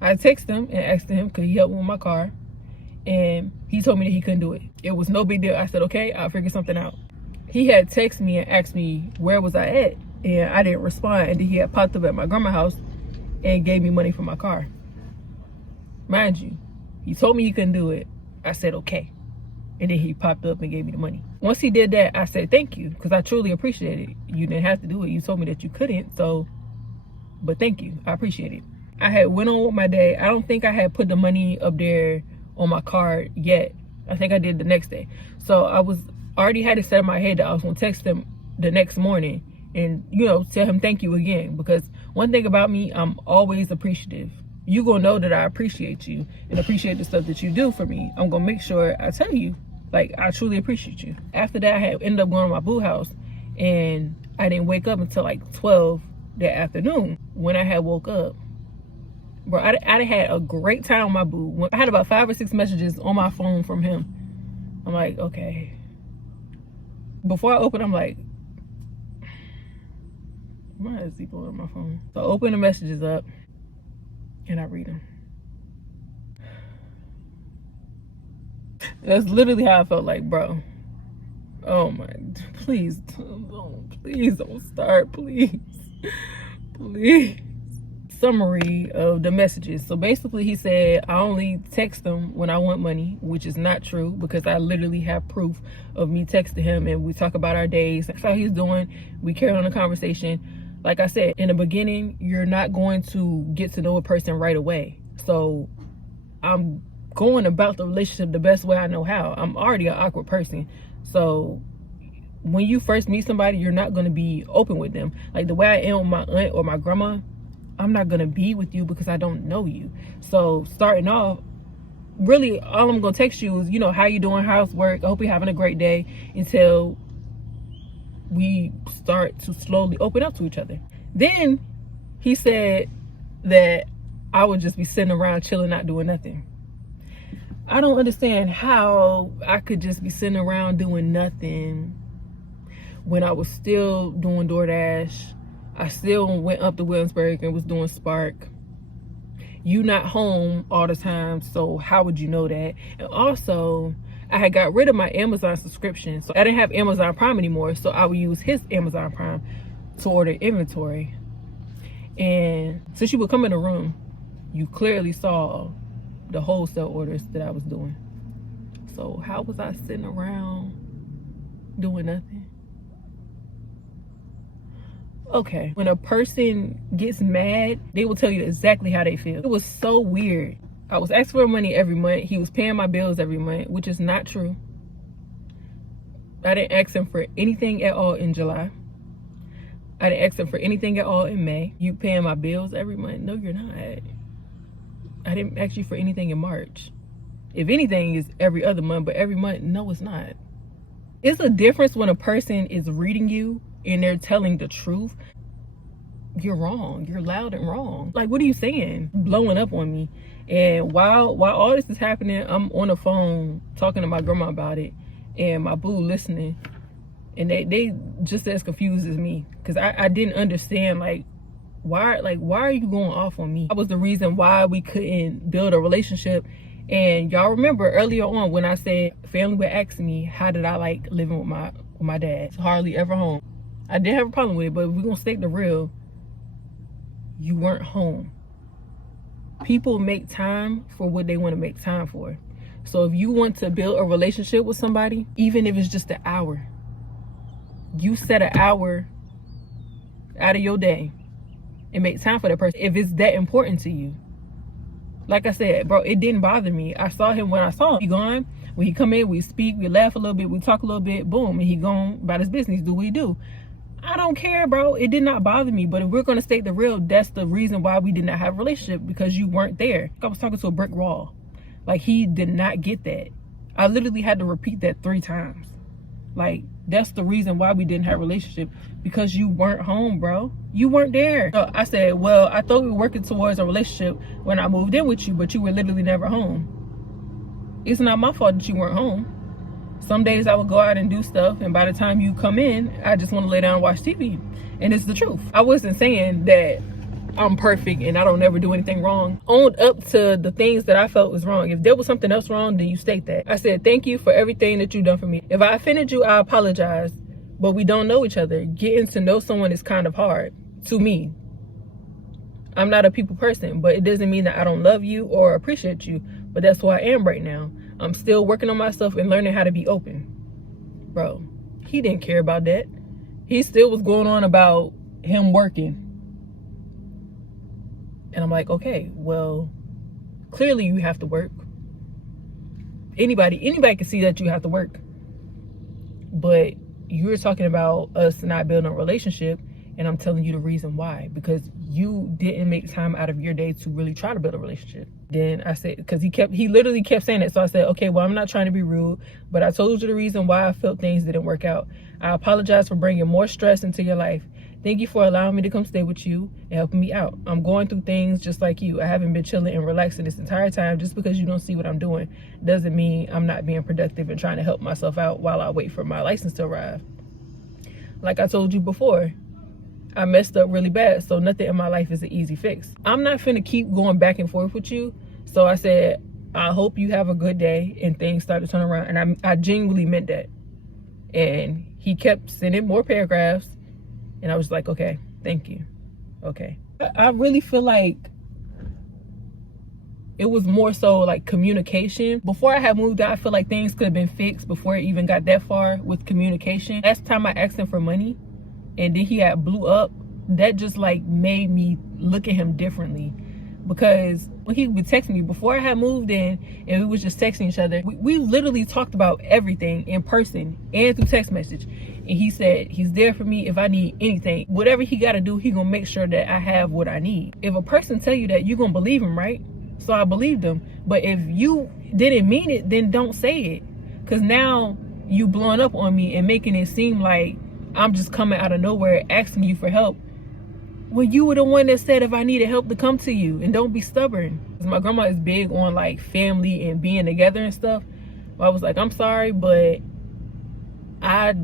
I texted him and asked him, could he help me with my car? And he told me that he couldn't do it. It was no big deal. I said, okay, I'll figure something out. He had texted me and asked me where was I at, and I didn't respond. And then he had popped up at my grandma's house and gave me money for my car. Mind you, he told me he couldn't do it. I said, okay. And then he popped up and gave me the money. Once he did that, I said, thank you, because I truly appreciate it. You didn't have to do it. You told me that you couldn't, so, but thank you. I appreciate it. I had went on with my day. I don't think I had put the money up there on my card yet. I think I did the next day. So I already had it set in my head that I was going to text him the next morning and, you know, tell him thank you again. Because one thing about me, I'm always appreciative. You gonna know that I appreciate you and appreciate the stuff that you do for me. I'm gonna make sure I tell you, like, I truly appreciate you. After that, I had ended up going to my boo house, and I didn't wake up until like 12 that afternoon. When I had woke up, bro, I had a great time with my boo. I had about 5 or 6 messages on my phone from him. I'm like, okay. Before I open, I'm like, why is he blowing up my phone? So I open the messages up and I read them. That's literally how I felt, like, bro. Oh my, please don't start, please. Please. summary of the messages. So basically he said I only text him when I want money, which is not true because I literally have proof of me texting him and we talk about our days, that's how he's doing, we carry on the conversation. Like I said, in the beginning, you're not going to get to know a person right away. So I'm going about the relationship the best way I know how. I'm already an awkward person. So when you first meet somebody, you're not going to be open with them. Like the way I am with my aunt or my grandma, I'm not going to be with you because I don't know you. So starting off, really all I'm going to text you is, you know, how you doing, housework, I hope you're having a great day, until we start to slowly open up to each other. Then he said that I would just be sitting around chilling, not doing nothing. I don't understand how I could just be sitting around doing nothing when I was still doing DoorDash. I still went up to Williamsburg and was doing Spark. You not home all the time, so how would you know that? And also, I had got rid of my Amazon subscription, so I didn't have Amazon Prime anymore, so I would use his Amazon Prime to order inventory. And since you would come in the room, you clearly saw the wholesale orders that I was doing. So how was I sitting around doing nothing? Okay, when a person gets mad, they will tell you exactly how they feel. It was so weird. I was asking for money every month. He was paying my bills every month, which is not true. I didn't ask him for anything at all in July. I didn't ask him for anything at all in May. You paying my bills every month? No, you're not. I didn't ask you for anything in March. If anything, is every other month, but every month, no, it's not. It's a difference when a person is reading you and they're telling the truth. You're wrong. You're loud and wrong. Like, what are you saying? Blowing up on me. And while all this is happening, I'm on the phone talking to my grandma about it, and my boo listening, and they just as confused as me, because I didn't understand, like why are you going off on me? That was the reason why we couldn't build a relationship. And y'all remember earlier on when I said family would ask me how did I like living with my dad. It's hardly ever home. I didn't have a problem with it, but if we're gonna stick to real, you weren't home. People make time for what they want to make time for. So if you want to build a relationship with somebody, even if it's just an hour, you set an hour out of your day and make time for that person if it's that important to you. Like I said, bro, it didn't bother me. I saw him when I saw him. He gone. When he come in, we speak, we laugh a little bit, we talk a little bit, boom, and he gone about his business, do what he do. I don't care, bro. It did not bother me. But if we're going to state the real, that's the reason why we did not have a relationship, because you weren't there. I was talking to a brick wall. Like, he did not get that. I literally had to repeat that 3 times. Like, that's the reason why we didn't have a relationship, because you weren't home, bro. You weren't there. So I said, well, I thought we were working towards a relationship when I moved in with you, but you were literally never home. It's not my fault that you weren't home. Some days I would go out and do stuff, and by the time you come in, I just want to lay down and watch TV. And it's the truth. I wasn't saying that I'm perfect and I don't never do anything wrong. Owned up to the things that I felt was wrong. If there was something else wrong, then you state that. I said, thank you for everything that you've done for me. If I offended you, I apologize. But we don't know each other. Getting to know someone is kind of hard to me. I'm not a people person, but it doesn't mean that I don't love you or appreciate you. But that's who I am right now. I'm still working on myself and learning how to be open. Bro, he didn't care about that. He still was going on about him working. And I'm like, okay, well, clearly you have to work. Anybody can see that you have to work. But you're talking about us not building a relationship, and I'm telling you the reason why. Because you didn't make time out of your day to really try to build a relationship. Then I said, because he literally kept saying it. So I said, okay, well, I'm not trying to be rude, but I told you the reason why I felt things didn't work out. I apologize for bringing more stress into your life. Thank you for allowing me to come stay with you and helping me out. I'm going through things just like you. I haven't been chilling and relaxing this entire time. Just because you don't see what I'm doing doesn't mean I'm not being productive and trying to help myself out while I wait for my license to arrive. Like I told you before, I messed up really bad, so nothing in my life is an easy fix. I'm not finna keep going back and forth with you. So I said, I hope you have a good day and things start to turn around. And I genuinely meant that. And he kept sending more paragraphs. And I was like, okay, thank you. Okay. I really feel like it was more so like communication. Before I had moved out, I feel like things could have been fixed before it even got that far with communication. Last time I asked him for money and then he had blew up, that just like made me look at him differently. Because when he would text me before I had moved in and we was just texting each other, we literally talked about everything in person and through text message. And he said he's there for me if I need anything. Whatever he got to do, he gonna make sure that I have what I need. If a person tell you that, you gonna believe him, right? So I believed him. But if you didn't mean it, then don't say it. Because now you blowing up on me and making it seem like I'm just coming out of nowhere asking you for help. Well, you were the one that said if I needed help to come to you, and don't be stubborn. My grandma is big on like family and being together and stuff. I was like, I'm sorry, but I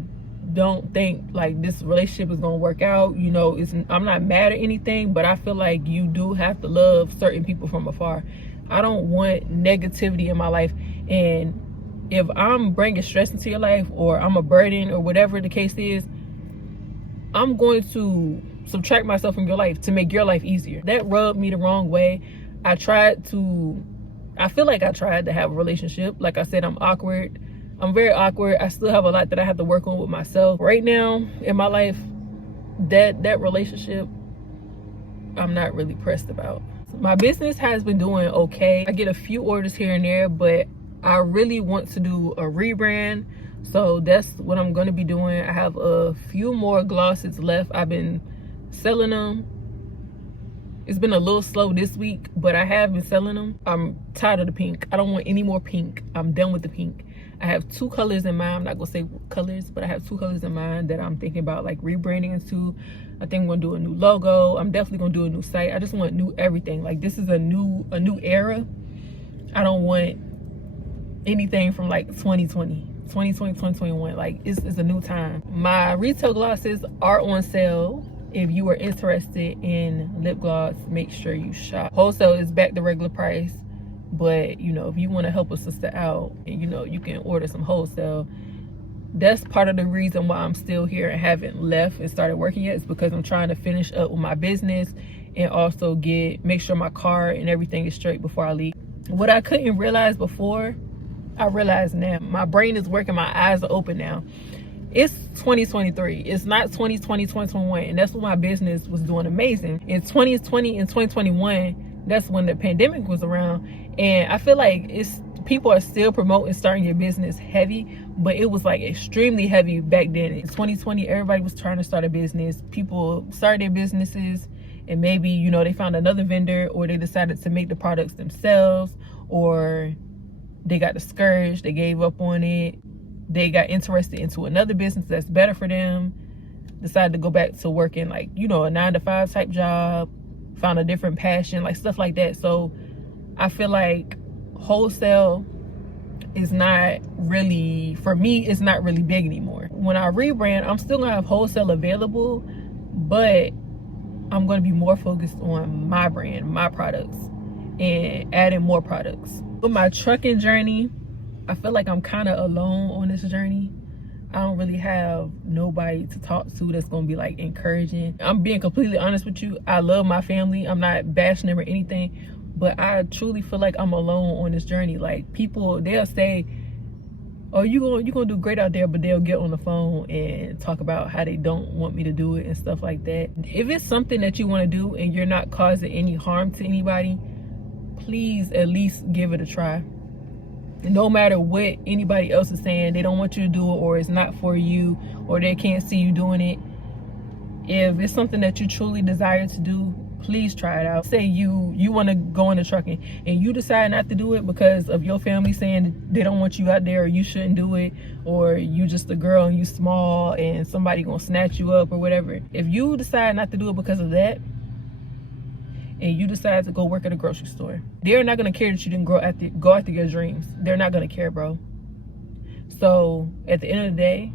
don't think like this relationship is gonna work out. You know, I'm not mad at anything, but I feel like you do have to love certain people from afar. I don't want negativity in my life, and if I'm bringing stress into your life or I'm a burden or whatever the case is, I'm going to subtract myself from your life to make your life easier. That rubbed me the wrong way. I feel like I tried to have a relationship. Like I said, I'm awkward. I'm very awkward. I still have a lot that I have to work on with myself. Right now in my life, that relationship, I'm not really pressed about. My business has been doing okay. I get a few orders here and there, but I really want to do a rebrand. So that's what I'm going to be doing. I have a few more glosses left. I've been selling them. It's been a little slow this week, but I have been selling them. I'm tired of the pink. I don't want any more pink. I'm done with the pink. I have 2 colors in mind. I'm not gonna say colors, but I have 2 colors in mind that I'm thinking about like rebranding into. I think I'm gonna do a new logo. I'm definitely gonna do a new site. I just want new everything. Like this is a new era. I don't want anything from like 2020, 2021. Like it's a new time. My retail glosses are on sale. If you are interested in lip gloss, make sure you shop. Wholesale is back to regular price, but you know, if you want to help a sister out, you know, you can order some wholesale. That's part of the reason why I'm still here and haven't left and started working yet, is because I'm trying to finish up with my business and also make sure my car and everything is straight before I leave. What I couldn't realize before, I realize now. My brain is working, my eyes are open now. It's 2023. It's not 2020, 2021. And that's when my business was doing amazing. In 2020 and 2021, that's when the pandemic was around. And I feel like people are still promoting starting your business heavy, but it was like extremely heavy back then. In 2020, everybody was trying to start a business. People started their businesses and maybe, you know, they found another vendor, or they decided to make the products themselves, or they got discouraged, they gave up on it. They got interested into another business that's better for them, decided to go back to working like, you know, a 9-to-5 type job, found a different passion, like stuff like that. So I feel like wholesale is not really, for me, it's not really big anymore. When I rebrand, I'm still gonna have wholesale available, but I'm gonna be more focused on my brand, my products, and adding more products. With my trucking journey, I feel like I'm kind of alone on this journey. I don't really have nobody to talk to that's gonna be like encouraging. I'm being completely honest with you. I love my family. I'm not bashing them or anything, but I truly feel like I'm alone on this journey. Like people, they'll say, oh, you gonna do great out there, but they'll get on the phone and talk about how they don't want me to do it and stuff like that. If it's something that you want to do and you're not causing any harm to anybody, please at least give it a try. No matter what anybody else is saying, they don't want you to do it, or it's not for you, or they can't see you doing it. If it's something that you truly desire to do, please try it out. Say you want to go into trucking and you decide not to do it because of your family saying they don't want you out there, or you shouldn't do it, or you just a girl and you small and somebody gonna snatch you up or whatever. If you decide not to do it because of that, and you decide to go work at a grocery store, they're not gonna care that you didn't go after your dreams. They're not gonna care, bro. So at the end of the day,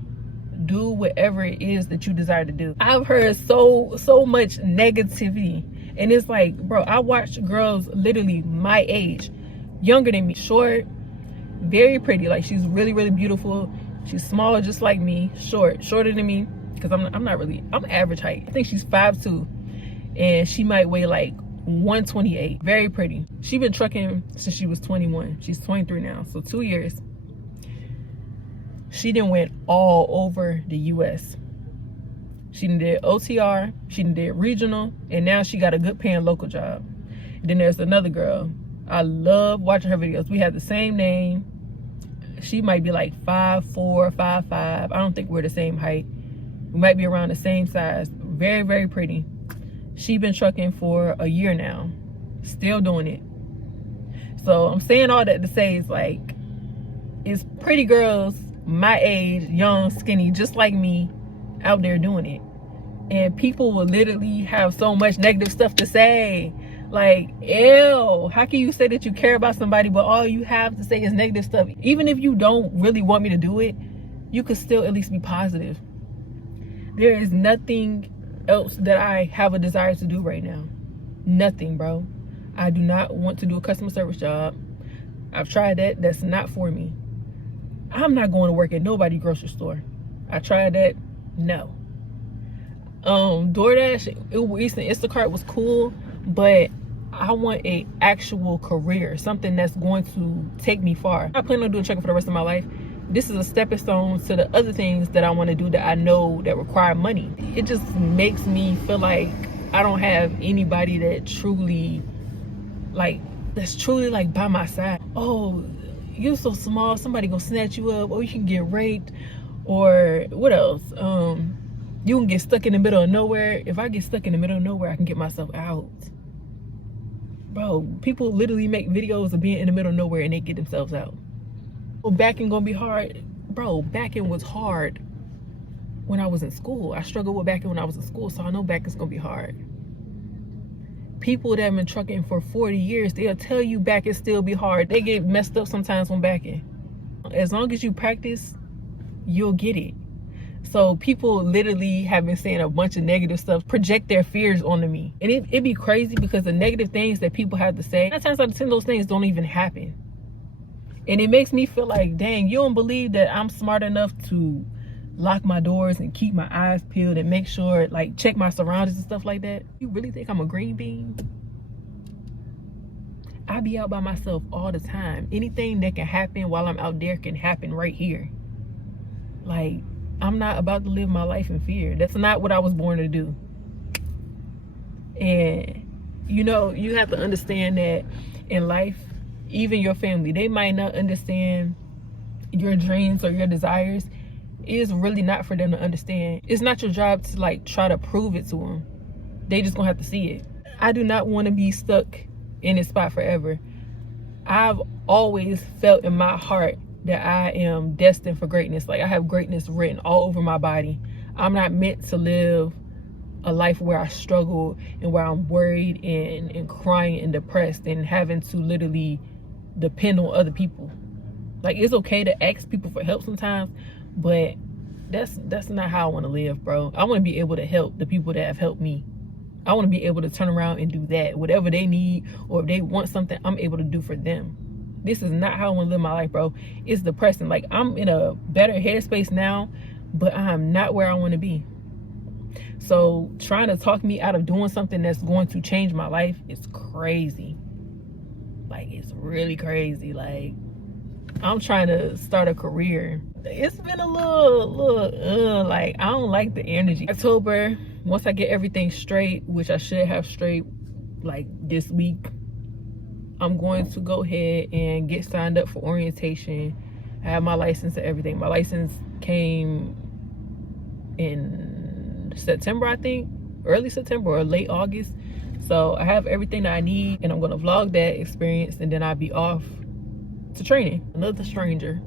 do whatever it is that you desire to do. I've heard so much negativity, and it's like, bro, I watch girls literally my age, younger than me, short, very pretty. Like she's really, really beautiful. She's small, just like me, shorter than me, because I'm average height. I think she's 5'2". and she might weigh like 128. Very pretty. She been trucking since she was 21. She's 23 now, so 2 years. She done went all over the US. She done did OTR, she done did regional, and now she got a good paying local job. Then there's another girl. I love watching her videos. We have the same name. She might be like 5'4", 5'5". I don't think we're the same height. We might be around the same size. Very, very pretty. She been trucking for a year now. Still doing it. So I'm saying all that to say is like, it's pretty girls my age, young, skinny, just like me, out there doing it. And people will literally have so much negative stuff to say. Like, ew, how can you say that you care about somebody but all you have to say is negative stuff? Even if you don't really want me to do it, you could still at least be positive. There is nothing else that I have a desire to do right now. Nothing, bro. I do not want to do a customer service job. I've tried that. That's not for me. I'm not going to work at nobody's grocery store. I tried that. No. DoorDash, Instacart was cool, but I want a actual career, something that's going to take me far. I plan on doing trucking for the rest of my life. This is a stepping stone to the other things that I want to do that I know that require money. It just makes me feel like I don't have anybody that truly, that's truly by my side. Oh, you're so small, somebody gonna snatch you up, or you can get raped, or what else? You can get stuck in the middle of nowhere. If I get stuck in the middle of nowhere, I can get myself out. Bro, people literally make videos of being in the middle of nowhere and they get themselves out. Well, backing gonna be hard. Bro, backing was hard when I was in school. I struggled with backing when I was in school, so I know backing's gonna be hard. People that have been trucking for 40 years, they'll tell you backing still be hard. They get messed up sometimes when backing. As long as you practice, you'll get it. So people literally have been saying a bunch of negative stuff, project their fears onto me. And it'd be crazy because the negative things that people have to say, 9 times out of 10, those things don't even happen. And it makes me feel like, dang, you don't believe that I'm smart enough to lock my doors and keep my eyes peeled and make sure, check my surroundings and stuff like that? You really think I'm a green bean? I be out by myself all the time. Anything that can happen while I'm out there can happen right here. I'm not about to live my life in fear. That's not what I was born to do. And, you have to understand that in life, even your family, they might not understand your dreams or your desires. It's really not for them to understand. It's not your job to try to prove it to them. They just gonna have to see it. I do not want to be stuck in this spot forever. I've always felt in my heart that I am destined for greatness. I have greatness written all over my body. I'm not meant to live a life where I struggle and where I'm worried and crying and depressed and having to literally depend on other people. It's okay to ask people for help sometimes, but that's not how I want to live, bro. I want to be able to help the people that have helped me. I want to be able to turn around and do that. Whatever they need, or if they want something, I'm able to do for them. This is not how I want to live my life, bro. It's depressing. I'm in a better headspace now, but I'm not where I want to be. So trying to talk me out of doing something that's going to change my life is crazy. It's really crazy. I'm trying to start a career. It's been a little I don't like the energy. October, once I get everything straight, which I should have straight this week, I'm going to go ahead and get signed up for orientation. I have my license and everything. My license came in September, I think, early September or late August. So I have everything that I need, and I'm gonna vlog that experience, and then I'll be off to training. Another stranger.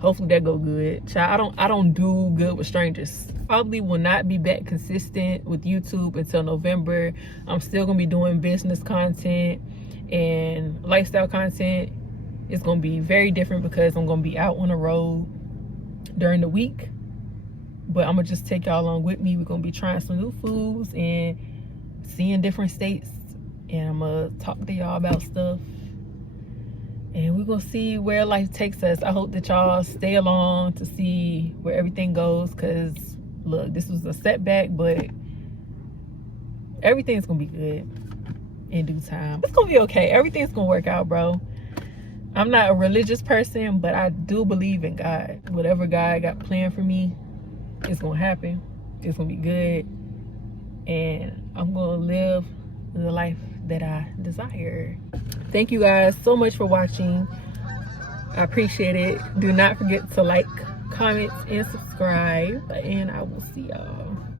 Hopefully that go good. Child, I don't do good with strangers. Probably will not be back consistent with YouTube until November. I'm still gonna be doing business content and lifestyle content. It's gonna be very different because I'm gonna be out on the road during the week. But I'm gonna just take y'all along with me. We're gonna be trying some new foods and seeing different states, and I'm gonna talk to y'all about stuff, and we're gonna see where life takes us. I hope that y'all stay along to see where everything goes, because look, this was a setback, but Everything's gonna be good in due time. It's gonna be okay. Everything's gonna work out, bro. I'm not a religious person, but I do believe in God. Whatever God got planned for me, it's gonna happen. It's gonna be good. And I'm gonna live the life that I desire. Thank you guys so much for watching. I appreciate it. Do not forget to like, comment, and subscribe. And I will see y'all.